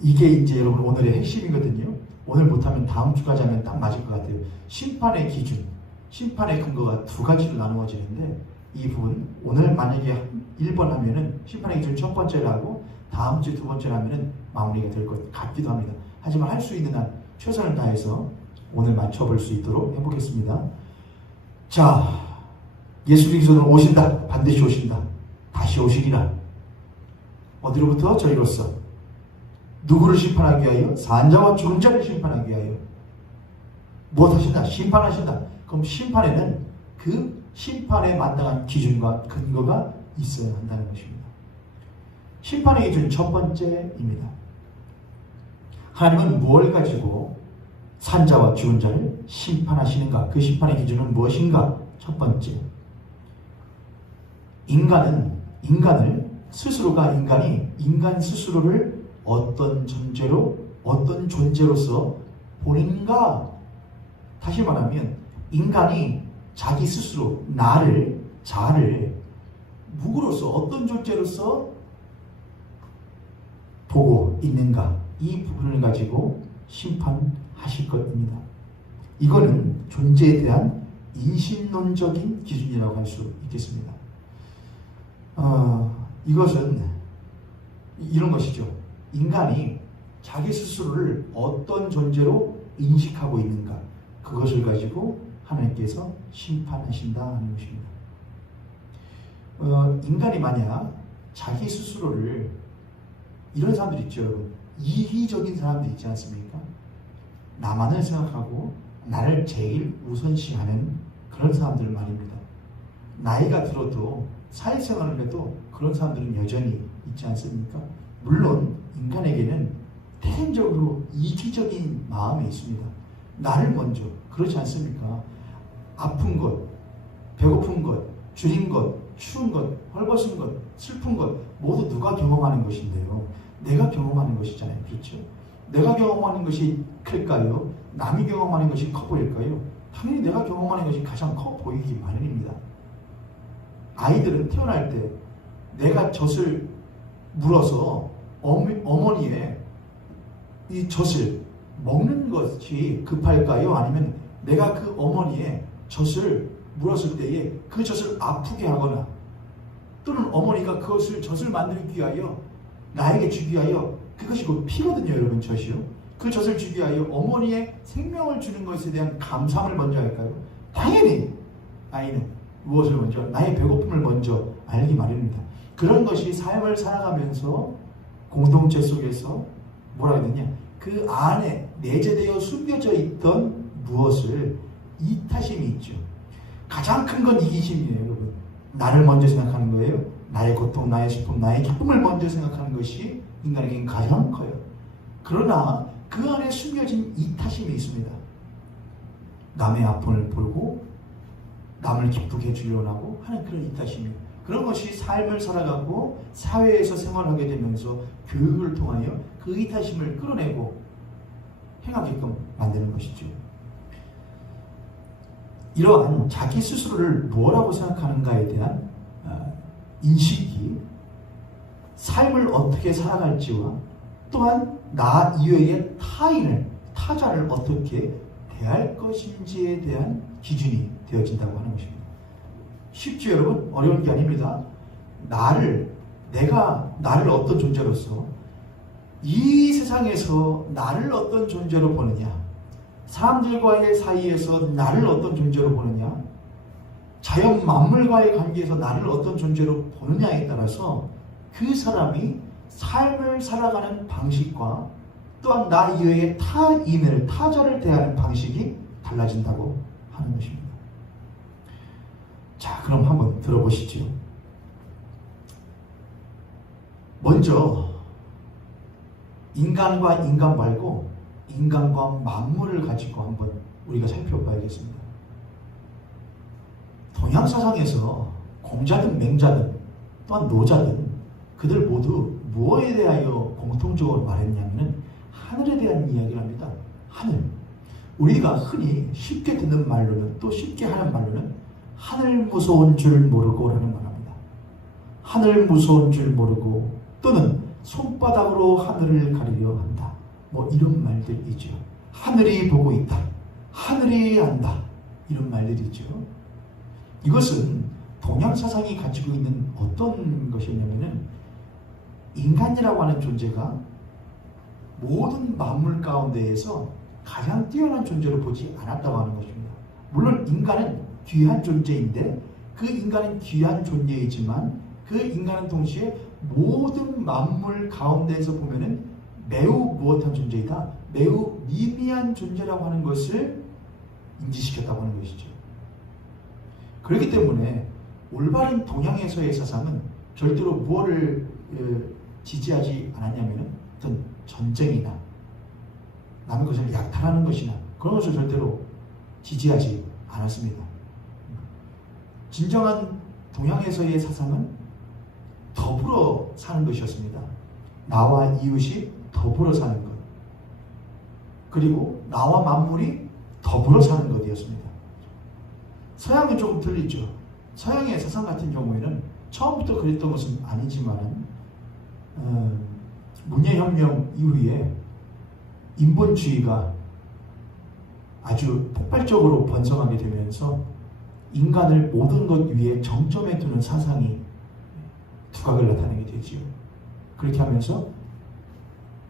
이게 이제 여러분 오늘의 핵심이거든요. 오늘 못하면 다음 주까지 하면 딱 맞을 것 같아요. 심판의 기준, 심판의 근거가 두 가지로 나누어지는데 이 부분 오늘 만약에 1번 하면은 심판의 기준 첫 번째를 하고 다음 주 두 번째를 하면은 마무리가 될 것 같기도 합니다. 하지만 할 수 있는 한 최선을 다해서 오늘 맞춰볼 수 있도록 해보겠습니다. 자, 예수 그리스도는 오신다. 반드시 오신다. 다시 오시리라. 어디로부터? 저희로서. 누구를 심판하기 위하여? 산자와 죽은 자를 심판하기 위하여. 무엇하신다? 심판하신다. 그럼 심판에는 그 심판에 마땅한 기준과 근거가 있어야 한다는 것입니다. 심판의 기준 첫 번째입니다. 하나님은 무엇을 가지고 산자와 죽은 자를 심판하시는가? 그 심판의 기준은 무엇인가? 첫 번째, 인간 스스로를 어떤 존재로서 보는가? 다시 말하면 인간이 자기 스스로 자를 누구로서 어떤 존재로서 보고 있는가? 이 부분을 가지고 심판하실 것입니다. 이거는 존재에 대한 인신론적인 기준이라고 할 수 있겠습니다. 이것은 이런 것이죠. 인간이 자기 스스로를 어떤 존재로 인식하고 있는가, 그것을 가지고 하나님께서 심판하신다 하는 것입니다. 인간이 만약 자기 스스로를, 이런 사람들 있죠, 여러분. 이기적인 사람들 있지 않습니까? 나만을 생각하고 나를 제일 우선시하는 그런 사람들 말입니다. 나이가 들어도 사회생활을 해도 그런 사람들은 여전히 있지 않습니까? 물론 인간에게는 태생적으로 이기적인 마음이 있습니다. 나를 먼저, 그렇지 않습니까? 아픈 것, 배고픈 것, 줄인 것, 추운 것, 헐벗은 것, 슬픈 것 모두 누가 경험하는 것인데요? 내가 경험하는 것이잖아요. 그렇죠? 내가 경험하는 것이 클까요? 남이 경험하는 것이 커 보일까요? 당연히 내가 경험하는 것이 가장 커 보이기 마련입니다. 아이들은 태어날 때 내가 젖을 물어서 어머니의 이 젖을 먹는 것이 급할까요? 아니면 내가 그 어머니의 젖을 물었을 때에 그 젖을 아프게 하거나 또는 어머니가 젖을 만들기 위하여 나에게 주기 위하여, 그것이 곧 피거든요 여러분. 젖이요. 그 젖을 주기 위하여 어머니의 생명을 주는 것에 대한 감사함을 먼저 할까요? 당연히 아이는 무엇을 먼저, 나의 배고픔을 먼저 알기 마련입니다. 그런 것이 삶을 살아가면서 공동체 속에서 뭐라 해야 되냐, 그 안에 내재되어 숨겨져 있던 무엇을 이타심이 있죠. 가장 큰 건 이기심이에요 여러분. 나를 먼저 생각하는 거예요. 나의 고통, 나의 슬픔, 나의 기쁨을 먼저 생각하는 것이 인간에게는 가장 커요. 그러나 그 안에 숨겨진 이타심이 있습니다. 남의 아픔을 보고 남을 기쁘게 해주려고 하고 하는 그런 이타심이에요. 그런 것이 삶을 살아가고 사회에서 생활하게 되면서 교육을 통하여 그 이타심을 끌어내고 행하게끔 만드는 것이죠. 이러한 자기 스스로를 뭐라고 생각하는가에 대한 인식이 삶을 어떻게 살아갈지와 또한 나 이외의 타자를 어떻게 대할 것인지에 대한 기준이 되어진다고 하는 것입니다. 쉽죠 여러분? 어려운 게 아닙니다. 내가 나를 어떤 존재로서 이 세상에서 나를 어떤 존재로 보느냐, 사람들과의 사이에서 나를 어떤 존재로 보느냐, 자연 만물과의 관계에서 나를 어떤 존재로 보느냐에 따라서 그 사람이 삶을 살아가는 방식과 또한 나 이외의 타자를 대하는 방식이 달라진다고 하는 것입니다. 자, 그럼 한번 들어보시죠. 먼저 인간과 인간 말고 인간과 만물을 가지고 한번 우리가 살펴봐야겠습니다. 동양사상에서 공자든 맹자든 또한 노자든 그들 모두 무엇에 대하여 공통적으로 말했냐면 하늘에 대한 이야기를 합니다. 하늘. 우리가 흔히 쉽게 듣는 말로는, 또 쉽게 하는 말로는 하늘 무서운 줄 모르고 라는 말합니다. 하늘 무서운 줄 모르고, 또는 손바닥으로 하늘을 가리려 한다. 뭐 이런 말들이죠. 하늘이 보고 있다. 하늘이 안다. 이런 말들이죠. 이것은 동양사상이 가지고 있는 어떤 것이냐면은 인간이라고 하는 존재가 모든 만물 가운데에서 가장 뛰어난 존재로 보지 않았다고 하는 것입니다. 물론 인간은 귀한 존재인데 그 인간은 귀한 존재이지만 그 인간은 동시에 모든 만물 가운데에서 보면은 매우 무엇한 존재이다. 매우 미미한 존재라고 하는 것을 인지시켰다고 하는 것이죠. 그렇기 때문에 올바른 동양에서의 사상은 절대로 무엇을 지지하지 않았냐면 어떤 전쟁이나 남의 것을 약탈하는 것이나 그런 것을 절대로 지지하지 않았습니다. 진정한 동양에서의 사상은 더불어 사는 것이었습니다. 나와 이웃이 더불어 사는 것, 그리고 나와 만물이 더불어 사는 것이었습니다. 서양은 조금 틀리죠. 서양의 사상 같은 경우에는 처음부터 그랬던 것은 아니지만 문예혁명 이후에 인본주의가 아주 폭발적으로 번성하게 되면서 인간을 모든 것 위에 정점에 두는 사상이 두각을 나타내게 되지요. 그렇게 하면서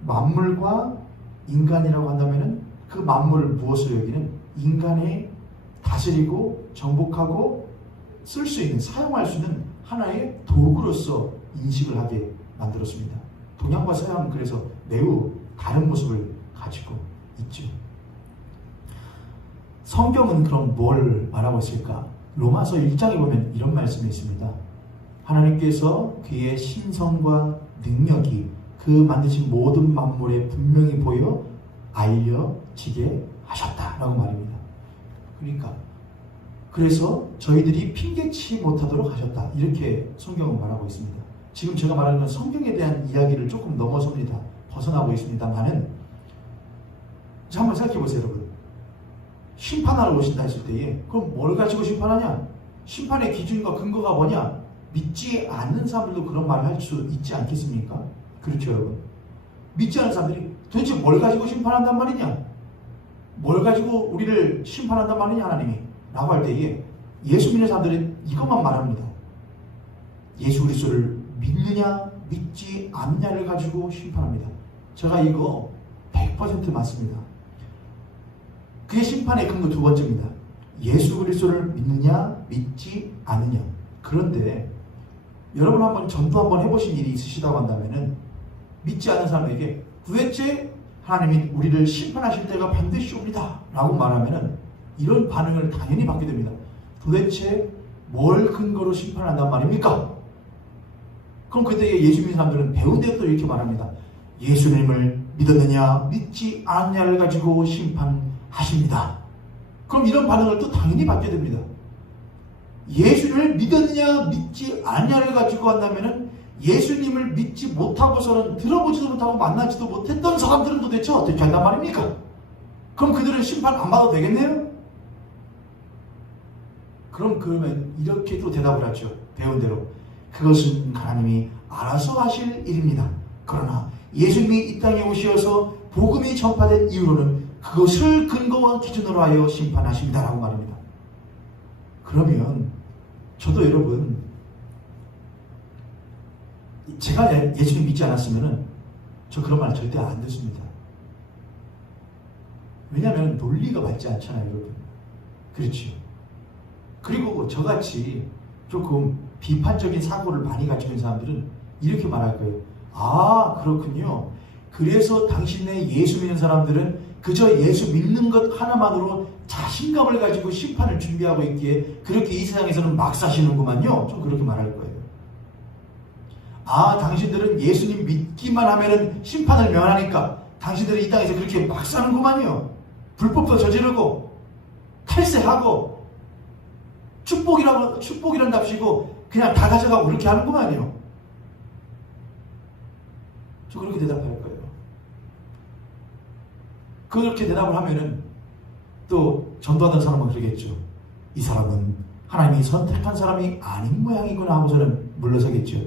만물과 인간이라고 한다면 그 만물을 무엇으로 여기는 인간의 다스리고 정복하고 쓸 수 있는, 사용할 수 있는 하나의 도구로서 인식을 하게 만들었습니다. 동양과 서양은 그래서 매우 다른 모습을 가지고 있죠. 성경은 그럼 뭘 말하고 있을까? 로마서 1장에 보면 이런 말씀이 있습니다. 하나님께서 그의 신성과 능력이 그 만드신 모든 만물에 분명히 보여 알려지게 하셨다라고 말입니다. 그러니까 그래서 저희들이 핑계치 못하도록 하셨다. 이렇게 성경은 말하고 있습니다. 지금 제가 말하는 건 성경에 대한 이야기를 조금 넘어섭니다. 벗어나고 있습니다만은 한번 생각해 보세요, 여러분. 심판하러 오신다 했을 때에 그럼 뭘 가지고 심판하냐? 심판의 기준과 근거가 뭐냐? 믿지 않는 사람들도 그런 말을 할 수 있지 않겠습니까? 그렇죠, 여러분. 믿지 않는 사람들이 도대체 뭘 가지고 심판한단 말이냐? 뭘 가지고 우리를 심판한단 말이냐, 하나님이? 라고 할 때에 예수 믿는 사람들은 이것만 말합니다. 예수 그리스도를 믿느냐, 믿지 믿지 않냐를 가지고 심판합니다. 제가 이거 100% 맞습니다. 그게 심판의 근거 두 번째입니다. 예수 그리스도를 믿느냐 믿지 않느냐. 그런데 여러분 한번 전도 한번 해보신 일이 있으시다고 한다면은 믿지 않는 사람에게 도대체 하나님이 우리를 심판하실 때가 반드시 옵니다 라고 말하면은 이런 반응을 당연히 받게 됩니다. 도대체 뭘 근거로 심판한단 말입니까? 그럼 그때 예수 믿는 사람들은 배운 대로 이렇게 말합니다. 예수님을 믿었느냐 믿지 않느냐를 가지고 심판하십니다. 그럼 이런 반응을 또 당연히 받게 됩니다. 예수를 믿었느냐 믿지 않느냐를 가지고 한다면은 예수님을 믿지 못하고서는 들어보지도 못하고 만나지도 못했던 사람들은 도대체 어떻게 한단 말입니까? 그럼 그들은 심판 안 받아도 되겠네요? 그러면 이렇게 또 대답을 하죠. 배운 대로. 그것은 하나님이 알아서 하실 일입니다. 그러나 예수님이 이 땅에 오셔서 복음이 전파된 이후로는 그것을 근거와 기준으로 하여 심판하십니다 라고 말합니다. 그러면 저도 여러분 제가 예수님 믿지 않았으면 저 그런 말 절대 안 듣습니다. 왜냐하면 논리가 맞지 않잖아요 여러분. 그렇죠. 그리고 저같이 조금 비판적인 사고를 많이 가지고 있는 사람들은 이렇게 말할 거예요. 아 그렇군요. 그래서 당신네 예수 믿는 사람들은 그저 예수 믿는 것 하나만으로 자신감을 가지고 심판을 준비하고 있기에 그렇게 이 세상에서는 막 사시는구만요. 좀 그렇게 말할 거예요. 아 당신들은 예수님 믿기만 하면은 심판을 면하니까 당신들은 이 땅에서 그렇게 막 사는구만요. 불법도 저지르고 탈세하고 축복이란답시고 그냥 다 가져가고 그렇게 하는구만요. 저 그렇게 대답할 거예요. 그렇게 대답을 하면은 또 전도하는 사람은 그러겠죠. 이 사람은 하나님이 선택한 사람이 아닌 모양이구나 하고서는 물러서겠죠.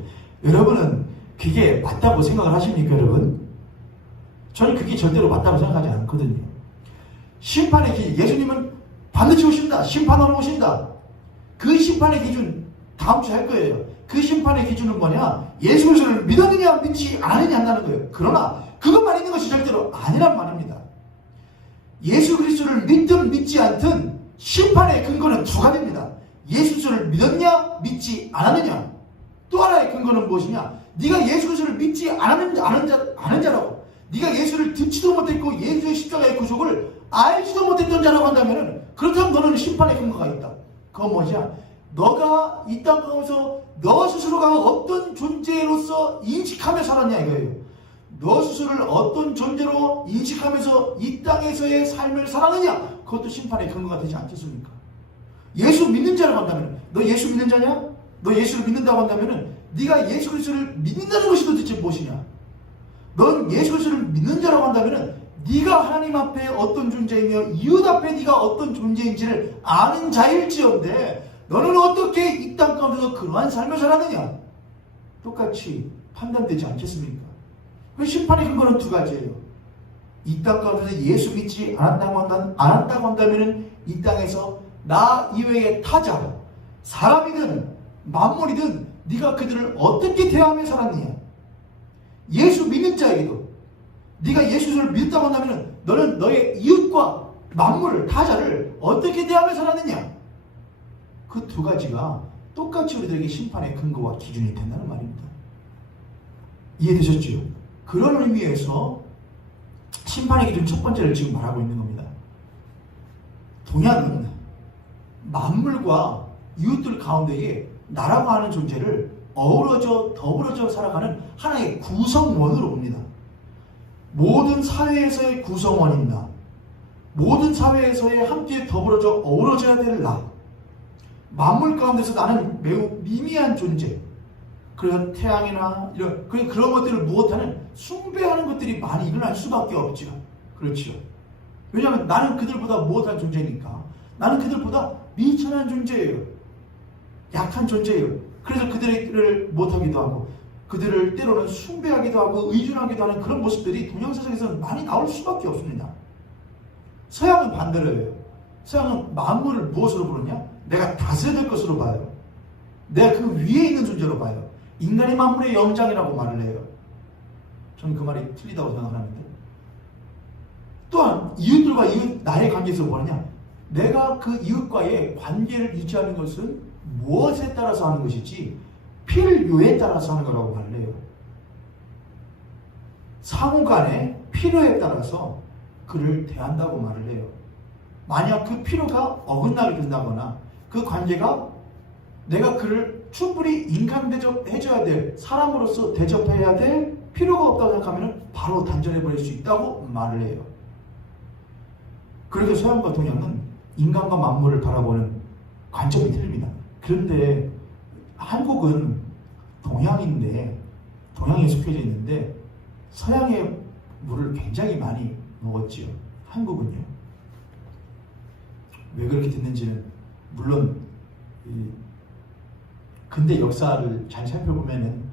여러분은 그게 맞다고 생각을 하십니까 여러분? 저는 그게 절대로 맞다고 생각하지 않거든요. 심판의 기준, 예수님은 반드시 오신다. 심판하러 오신다. 그 심판의 기준 다음 주에 할 거예요. 그 심판의 기준은 뭐냐? 예수 그리스도를 믿었느냐 믿지 않느냐 한다는 거예요. 그러나 그것만 있는 것이 절대로 아니란 말입니다. 예수 그리스도를 믿든 믿지 않든 심판의 근거는 두 가지입니다. 예수 그리스도를 믿었냐 믿지 않았느냐. 또 하나의 근거는 무엇이냐? 네가 예수 그리스도를 믿지 않은 자라고, 네가 예수를 듣지도 못했고 예수의 십자가의 구속을 알지도 못했던 자라고 한다면 그렇다면 너는 심판의 근거가 있다. 그건 뭐냐? 너가 이 땅 가운데서 너 스스로가 어떤 존재로서 인식하며 살았냐 이거예요. 너 스스로를 어떤 존재로 인식하면서 이 땅에서의 삶을 살았느냐? 그것도 심판의 근거가 되지 않겠습니까? 예수 믿는 자라고 한다면 너 예수 믿는 자냐? 너 예수를 믿는다고 한다면 네가 예수 그리스도를 믿는다는 것이 도대체 무엇이냐? 넌 예수 그리스도를 믿는 자라고 한다면 네가 하나님 앞에 어떤 존재이며 이웃 앞에 네가 어떤 존재인지를 아는 자일지언데 너는 어떻게 이 땅 가운데서 그러한 삶을 살았느냐? 똑같이 판단되지 않겠습니까? 그 심판의 근거는 두 가지예요. 이 땅 가운데서 예수 믿지 않았다고 한다면 이 땅에서 나 이외의 타자, 사람이든 만물이든 네가 그들을 어떻게 대하며 살았느냐? 예수 믿는 자에게도 네가 예수를 믿었다고 한다면 너는 너의 이웃과 만물을, 타자를 어떻게 대하며 살았느냐? 그 두 가지가 똑같이 우리들에게 심판의 근거와 기준이 된다는 말입니다. 이해되셨죠? 그런 의미에서 심판의 기준 첫 번째를 지금 말하고 있는 겁니다. 동양은 만물과 이웃들 가운데에 나라고 하는 존재를 어우러져 더불어져 살아가는 하나의 구성원으로 봅니다. 모든 사회에서의 구성원입니다. 모든 사회에서의 함께 더불어져 어우러져야 될 나. 만물 가운데서 나는 매우 미미한 존재. 그래서 태양이나 이런 그런 것들을 무엇하는 숭배하는 것들이 많이 일어날 수밖에 없죠. 그렇죠. 왜냐하면 나는 그들보다 무엇한 존재니까. 나는 그들보다 미천한 존재예요. 약한 존재예요. 그래서 그들을 못하기도 하고 그들을 때로는 숭배하기도 하고 의존하기도 하는 그런 모습들이 동양사상에서는 많이 나올 수밖에 없습니다. 서양은 반대로 해요. 서양은 만물을 무엇으로 보느냐? 내가 다스려야 될 것으로 봐요. 내가 그 위에 있는 존재로 봐요. 인간이 만물의 영장이라고 말을 해요. 저는 그 말이 틀리다고 생각하는데, 또한 이웃들과 이웃 나의 관계에서 뭐냐? 내가 그 이웃과의 관계를 유지하는 것은 무엇에 따라서 하는 것이지 필요에 따라서 하는 거라고 말을 해요. 상호 간의 필요에 따라서 그를 대한다고 말을 해요. 만약 그 필요가 어긋나게 된다거나 그 관계가 내가 그를 충분히 인간 대접해줘야 될, 사람으로서 대접해야 될 필요가 없다고 생각하면 바로 단절해버릴 수 있다고 말을 해요. 그래서 서양과 동양은 인간과 만물을 바라보는 관점이 틀립니다. 그런데 한국은 동양에 속해져 있는데 서양의 물을 굉장히 많이 먹었지요. 한국은요. 왜 그렇게 됐는지는 물론 근대 역사를 잘 살펴보면은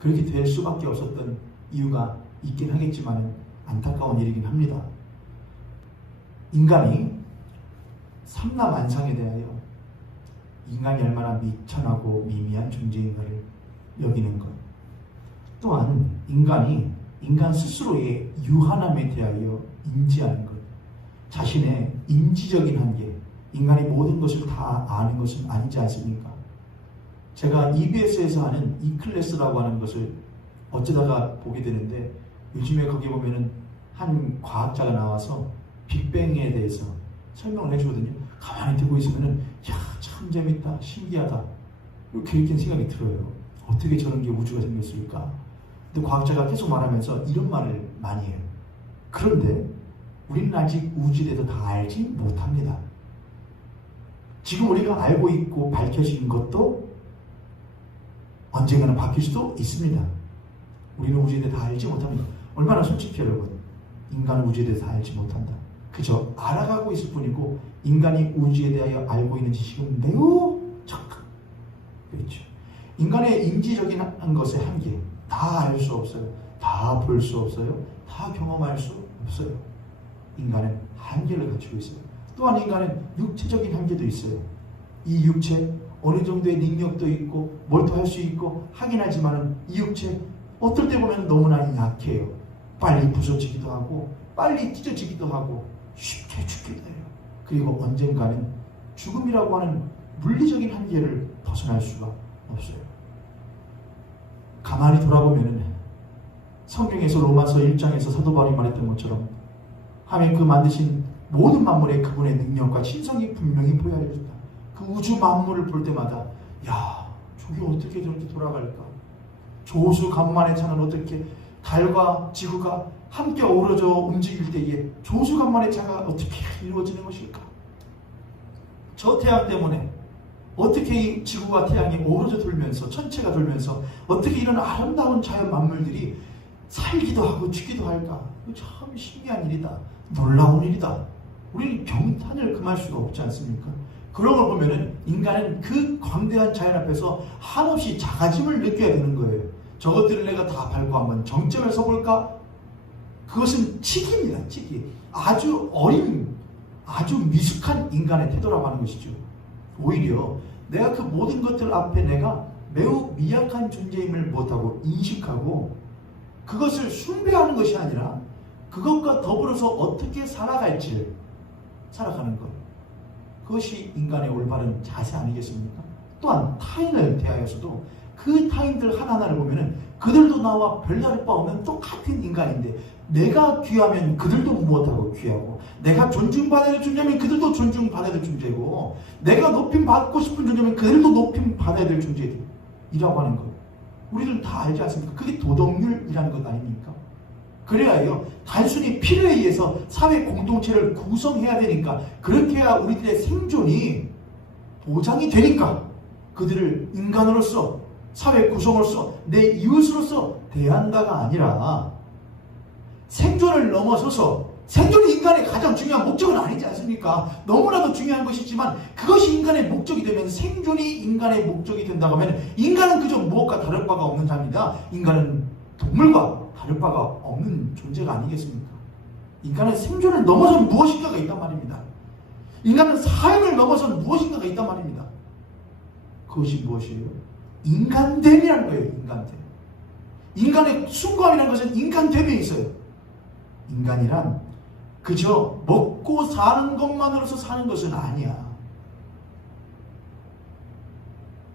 그렇게 될 수밖에 없었던 이유가 있긴 하겠지만 안타까운 일이긴 합니다. 인간이 삼라만상에 대하여 인간이 얼마나 미천하고 미미한 존재인가를 여기는 것, 또한 인간이 인간 스스로의 유한함에 대하여 인지하는 것, 자신의 인지적인 한계, 인간이 모든 것을 다 아는 것은 아니지 않습니까? 제가 EBS에서 하는 E클래스라고 하는 것을 어쩌다가 보게 되는데, 요즘에 거기 보면은 한 과학자가 나와서 빅뱅에 대해서 설명을 해주거든요. 가만히 듣고 있으면은 야, 참 재밌다, 신기하다, 이렇게 생각이 들어요. 어떻게 저런 게 우주가 생겼을까? 근데 과학자가 계속 말하면서 이런 말을 많이 해요. 그런데 우리는 아직 우주에 대해서 다 알지 못합니다. 지금 우리가 알고 있고 밝혀진 것도 언젠가는 바뀔 수도 있습니다. 우리는 우주에 대해 다 알지 못합니다. 얼마나 솔직히 여러분, 인간은 우주에 대해 다 알지 못한다. 그저 알아가고 있을 뿐이고, 인간이 우주에 대하여 알고 있는 지식은 매우 적다. 그렇죠. 인간의 인지적인 것의 한계, 다 알 수 없어요. 다 볼 수 없어요. 다 경험할 수 없어요. 인간은 한계를 갖추고 있어요. 또한 인간은 육체적인 한계도 있어요. 이 육체 어느 정도의 능력도 있고 뭘 더 할 수 있고 하긴 하지만 이 육체 어떨 때 보면 너무나 약해요. 빨리 부서지기도 하고 빨리 찢어지기도 하고 쉽게 죽기도 해요. 그리고 언젠가는 죽음이라고 하는 물리적인 한계를 벗어날 수가 없어요. 가만히 돌아보면 성경에서 로마서 1장에서 사도 바울이 말했던 것처럼 하나님 그 만드신 모든 만물의 그분의 능력과 신성이 분명히 보여진다. 그 우주 만물을 볼 때마다 야, 저게 어떻게 저렇게 돌아갈까? 조수 간만의 차는 어떻게 달과 지구가 함께 어우러져 움직일 때에 조수 간만의 차가 어떻게 이루어지는 것일까? 저 태양 때문에 어떻게 이 지구와 태양이 어우러져 돌면서 천체가 돌면서 어떻게 이런 아름다운 자연 만물들이 살기도 하고 죽기도 할까? 참 신기한 일이다. 놀라운 일이다. 우리는 경탄을 금할 수가 없지 않습니까? 그런 걸 보면은 인간은 그 광대한 자연 앞에서 한없이 작아짐을 느껴야 되는 거예요. 저것들을 내가 다 밟고 한번 정점에 서볼까? 그것은 치기입니다. 치기. 아주 어린, 아주 미숙한 인간의 태도라고 하는 것이죠. 오히려 내가 그 모든 것들 앞에 내가 매우 미약한 존재임을 못하고 인식하고 그것을 숭배하는 것이 아니라 그것과 더불어서 어떻게 살아갈지를 살아가는 것, 그것이 인간의 올바른 자세 아니겠습니까? 또한 타인을 대하여서도 그 타인들 하나하나를 보면은 그들도 나와 별다를 바 없는 똑같은 인간인데 내가 귀하면 그들도 무엇하고 귀하고, 내가 존중받아야 될 존재면 그들도 존중받아야 될 존재고, 내가 높임받고 싶은 존재면 그들도 높임받아야 될 존재이라고 하는 것, 우리들 다 알지 않습니까? 그게 도덕률이라는 것 아닙니까? 그래야 해요. 단순히 필요에 의해서 사회 공동체를 구성해야 되니까, 그렇게 해야 우리들의 생존이 보장이 되니까 그들을 인간으로서, 사회 구성으로서, 내 이웃으로서 대한다가 아니라 생존을 넘어서서, 생존이 인간의 가장 중요한 목적은 아니지 않습니까? 너무나도 중요한 것이지만 그것이 인간의 목적이 되면, 생존이 인간의 목적이 된다고 하면 인간은 그저 무엇과 다를 바가 없는 자입니다. 인간은 동물과 다를 바가 없는 존재가 아니겠습니까? 인간은 생존을 넘어선 무엇인가가 있단 말입니다. 인간은 삶을 넘어선 무엇인가가 있단 말입니다. 그것이 무엇이에요? 인간됨이라는 거예요. 인간됨. 인간의 숭고함이라는 것은 인간됨에 있어요. 인간이란 그저 먹고 사는 것만으로서 사는 것은 아니야.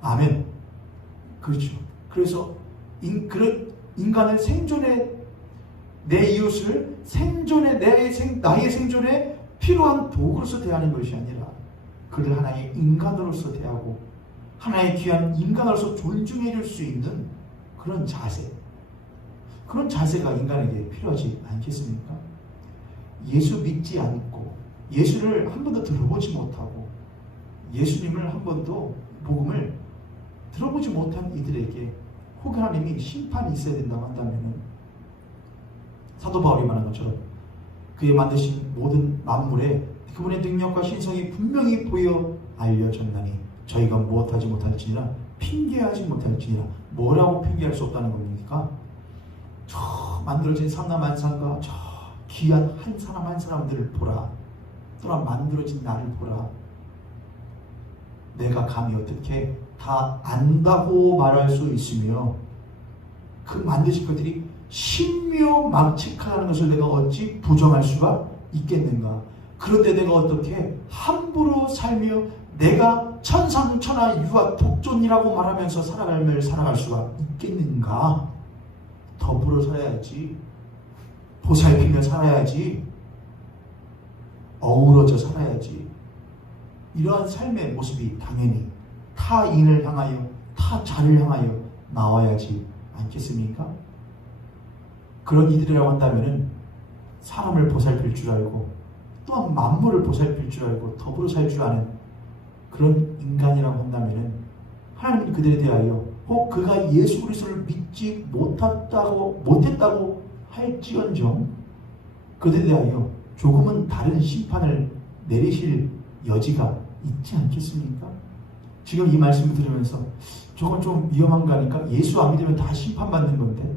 아멘. 그렇죠. 그래서 인간은 생존에 내 이웃을 나의 생존에 필요한 도구로서 대하는 것이 아니라 그를 하나의 인간으로서 대하고 하나의 귀한 인간으로서 존중해 줄 수 있는 그런 자세, 그런 자세가 인간에게 필요하지 않겠습니까? 예수 믿지 않고 예수를 한 번도 들어보지 못하고 예수님을 한 번도 복음을 들어보지 못한 이들에게 혹 하나님이 심판이 있어야 된다고 한다면 사도 바울이 말한 것처럼 그의 만드신 모든 만물에 그분의 능력과 신성이 분명히 보여 알려졌나니 저희가 무엇하지 못할지니라 핑계하지 못할지니라. 뭐라고 핑계할 수 없다는 겁니까? 저 만들어진 삼라만상과 저 귀한 한 사람 한 사람들을 보라. 또한 만들어진 나를 보라. 내가 감히 어떻게 다 안다고 말할 수 있으며 그 만드신 것들이 신묘망측하다는 것을 내가 어찌 부정할 수가 있겠는가. 그런데 내가 어떻게 함부로 살며 내가 천상천하 유아 독존이라고 말하면서 살아갈 수가 있겠는가. 더불어 살아야지. 보살피며 살아야지. 어우러져 살아야지. 이러한 삶의 모습이 당연히 타인을 향하여 타자를 향하여 나와야지 않겠습니까? 그런 이들이라고 한다면 사람을 보살필 줄 알고 또한 만물을 보살필 줄 알고 더불어 살 줄 아는 그런 인간이라고 한다면 하나님은 그들에 대하여 혹 그가 예수 그리스도를 믿지 못했다고 할지언정 그들에 대하여 조금은 다른 심판을 내리실 여지가 있지 않겠습니까? 지금 이 말씀을 들으면서 저건 좀 위험한가 하니까 예수 안 믿으면 다 심판받는 건데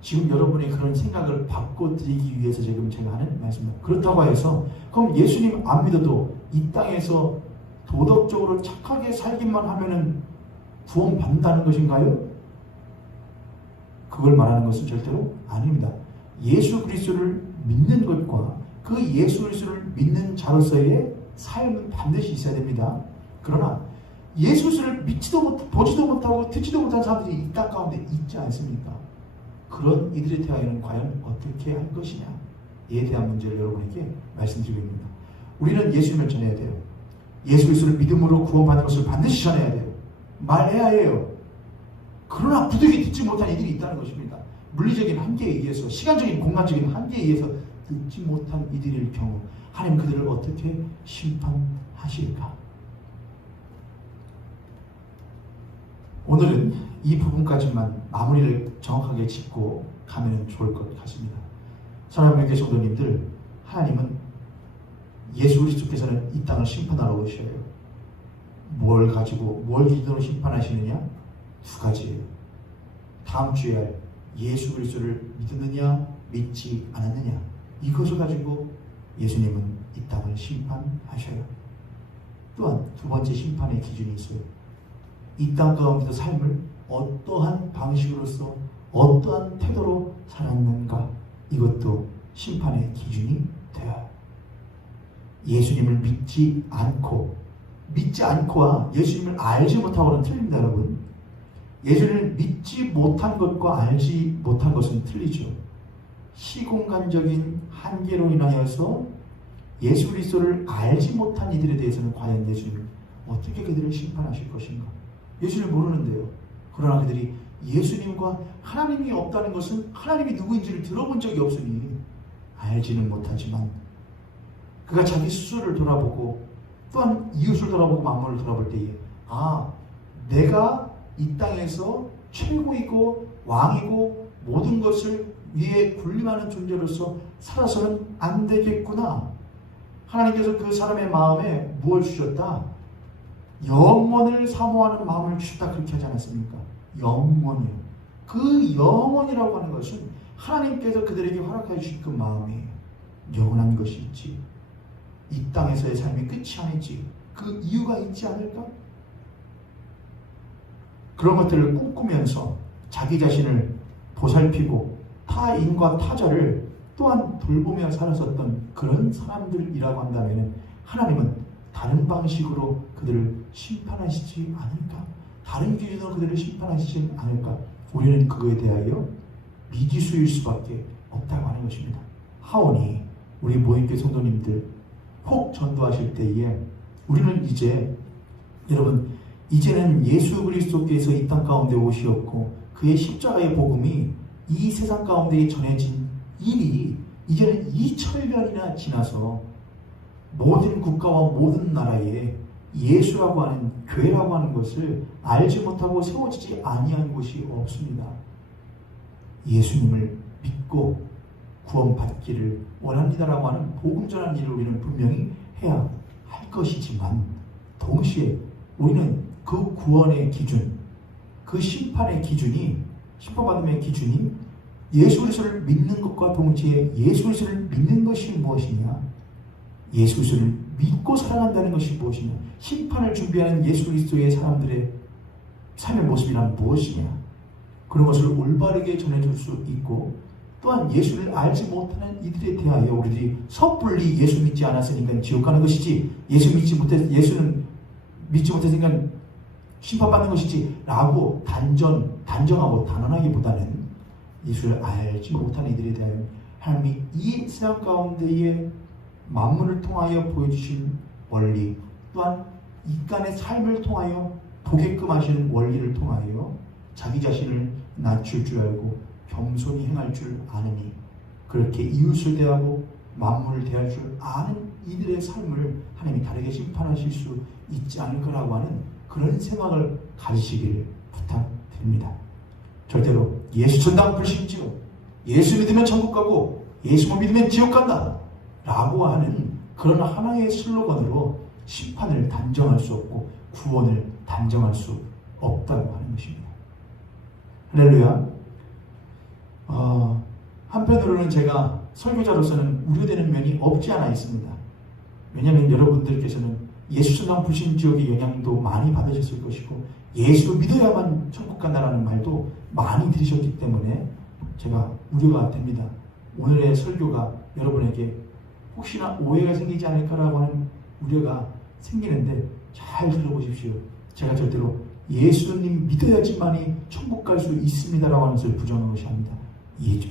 지금 여러분의 그런 생각을 바꿔드리기 위해서 지금 제가 하는 말씀입니다. 그렇다고 해서 그럼 예수님 안 믿어도 이 땅에서 도덕적으로 착하게 살기만 하면은 구원 받는다는 것인가요? 그걸 말하는 것은 절대로 아닙니다. 예수 그리스도를 믿는 것과 그 예수 그리스도를 믿는 자로서의 삶은 반드시 있어야 됩니다. 그러나 예수 그리스도를 보지도 못하고 듣지도 못한 사람들이 이 땅 가운데 있지 않습니까? 그런 이들에 대하여는 과연 어떻게 할 것이냐에 대한 문제를 여러분에게 말씀드리고 있습니다. 우리는 예수님을 전해야 돼요. 예수 그리스도를 믿음으로 구원받는 것을 반드시 전해야 돼요. 말해야 해요. 그러나 부득이 듣지 못한 이들이 있다는 것입니다. 물리적인 한계에 의해서 시간적인 공간적인 한계에 의해서 듣지 못한 이들일 경우 하나님 그들을 어떻게 심판하실까? 오늘은 이 부분까지만 마무리를 정확하게 짚고 가면 좋을 것 같습니다. 사랑하는 교회 성도님들, 하나님은 예수 그리스도께서는 이 땅을 심판하러 오셔요. 뭘 가지고 뭘 기준으로 심판하시느냐? 두 가지예요. 다음 주에 할 예수 그리스도를 믿느냐 믿지 않았느냐 이것을 가지고 예수님은 이 땅을 심판하셔요. 또한 두 번째 심판의 기준이 있어요. 이 땅 가운데서 삶을 어떠한 방식으로서 어떠한 태도로 살았는가 이것도 심판의 기준이 돼요. 예수님을 믿지 않고와 예수님을 알지 못하고는 틀립니다. 여러분, 예수님을 믿지 못한 것과 알지 못한 것은 틀리죠. 시공간적인 한계로 인하여서 예수 그리스도를 알지 못한 이들에 대해서는 과연 예수님 어떻게 그들을 심판하실 것인가? 예수를 모르는데요. 그러나 그들이 예수님과 하나님이 없다는 것은 하나님이 누구인지를 들어본 적이 없으니 알지는 못하지만 그가 자기 스스로를 돌아보고 또한 이웃을 돌아보고 만물을 돌아볼 때에 내가 이 땅에서 최고이고 왕이고 모든 것을 위에 군림하는 존재로서 살아서는 안 되겠구나. 하나님께서 그 사람의 마음에 무엇을 주셨다? 영원을 사모하는 마음을 주셨다. 그렇게 하지 않았습니까? 영원이요. 그 영원이라고 하는 것은 하나님께서 그들에게 허락해 주신 그 마음이 영원한 것이 있지. 이 땅에서의 삶이 끝이 아니지. 그 이유가 있지 않을까? 그런 것들을 꿈꾸면서 자기 자신을 보살피고 타인과 타자를 또한 돌보며 살았었던 그런 사람들이라고 한다면 하나님은 다른 방식으로 그들을 심판하시지 않을까? 다른 기준으로 그들을 심판하시지 않을까? 우리는 그거에 대하여 미지수일 수밖에 없다고 하는 것입니다. 하오니 우리 모임교회 성도님들 혹 전도하실 때에 우리는 이제 여러분 이제는 예수 그리스도께서 이 땅 가운데 오시었고 그의 십자가의 복음이 이 세상 가운데 전해진 일이 이제는 2000년이나 지나서 모든 국가와 모든 나라에 예수라고 하는 교회라고 하는 것을 알지 못하고 세워지지 아니한 곳이 없습니다. 예수님을 믿고 구원받기를 원합니다라고 하는 복음 전하는 일을 우리는 분명히 해야 할 것이지만 동시에 우리는 그 구원의 기준, 그 심판의 기준이 심판받음의 기준이 예수 그리스도를 믿는 것과 동시에 예수 그리스도를 믿는 것이 무엇이냐, 예수 그리스도를 믿고 살아간다는 것이 무엇이냐, 심판을 준비하는 예수 그리스도의 사람들의 삶의 모습이란 무엇이냐, 그런 것을 올바르게 전해줄 수 있고 또한 예수를 알지 못하는 이들에 대하여 우리들이 섣불리 예수 믿지 않았으니까 지옥 가는 것이지 예수는 믿지 못했으니까 심판받는 것이지 라고 단정하고 단언하기보다는 예수를 알지 못하는 이들에 대하여 하나님이 이 세상 가운데의 만물을 통하여 보여주신 원리 또한 인간의 삶을 통하여 보게끔 하시는 원리를 통하여 자기 자신을 낮출 줄 알고 겸손히 행할 줄 아느니 그렇게 이웃을 대하고 만물을 대할 줄 아는 이들의 삶을 하나님이 다르게 심판하실 수 있지 않을 거라고 하는 그런 생각을 가지시기를 부탁드립니다. 절대로 예수 전당 불신지요, 예수 믿으면 천국 가고 예수 못 믿으면 지옥 간다 라고 하는 그런 하나의 슬로건으로 심판을 단정할 수 없고 구원을 단정할 수 없다고 하는 것입니다. 할렐루야. 한편으로는 제가 설교자로서는 우려되는 면이 없지 않아 있습니다. 왜냐하면 여러분들께서는 예수 전당 불신 지옥의 영향도 많이 받으셨을 것이고 예수를 믿어야만 천국 간다라는 말도 많이 들으셨기 때문에 제가 우려가 됩니다. 오늘의 설교가 여러분에게 혹시나 오해가 생기지 않을까라고 하는 우려가 생기는데 잘 들어보십시오. 제가 절대로 예수님 믿어야지만이 천국 갈 수 있습니다라고 하는 것을 부정하는 것이 아닙니다.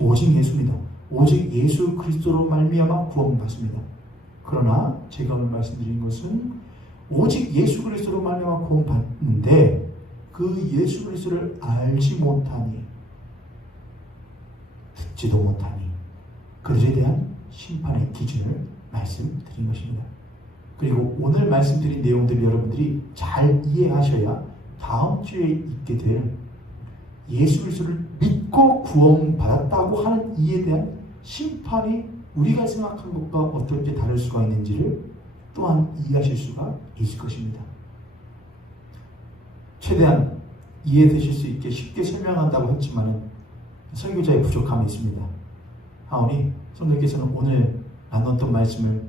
오직 예수입니다. 오직 예수 그리스도로 말미암아 구원받습니다. 그러나 제가 오늘 말씀드린 것은 오직 예수 그리스도로 말미암아 구원받는데 그 예수 그리스도를 알지 못하니 듣지도 못하니 그들에 대한 심판의 기준을 말씀드린 것입니다. 그리고 오늘 말씀드린 내용들을 여러분들이 잘 이해하셔야 다음 주에 있게 될 예수 그리스도를 믿고 구원받았다고 하는 이에 대한 심판이 우리가 생각한 것과 어떻게 다를 수가 있는지를 또한 이해하실 수가 있을 것입니다. 최대한 이해되실 수 있게 쉽게 설명한다고 했지만 설교자의 부족함이 있습니다. 하오니 성도님께서는 오늘 나눴던 말씀을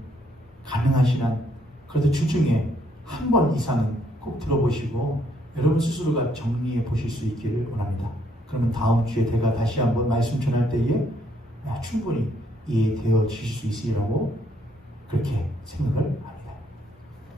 가능하신 한 그래도 주중에 한 번 이상은 꼭 들어보시고 여러분 스스로가 정리해 보실 수 있기를 원합니다. 그러면 다음 주에 제가 다시 한번 말씀 전할 때에 충분히 이해되어지실 수 있으리라고 그렇게 생각을 합니다.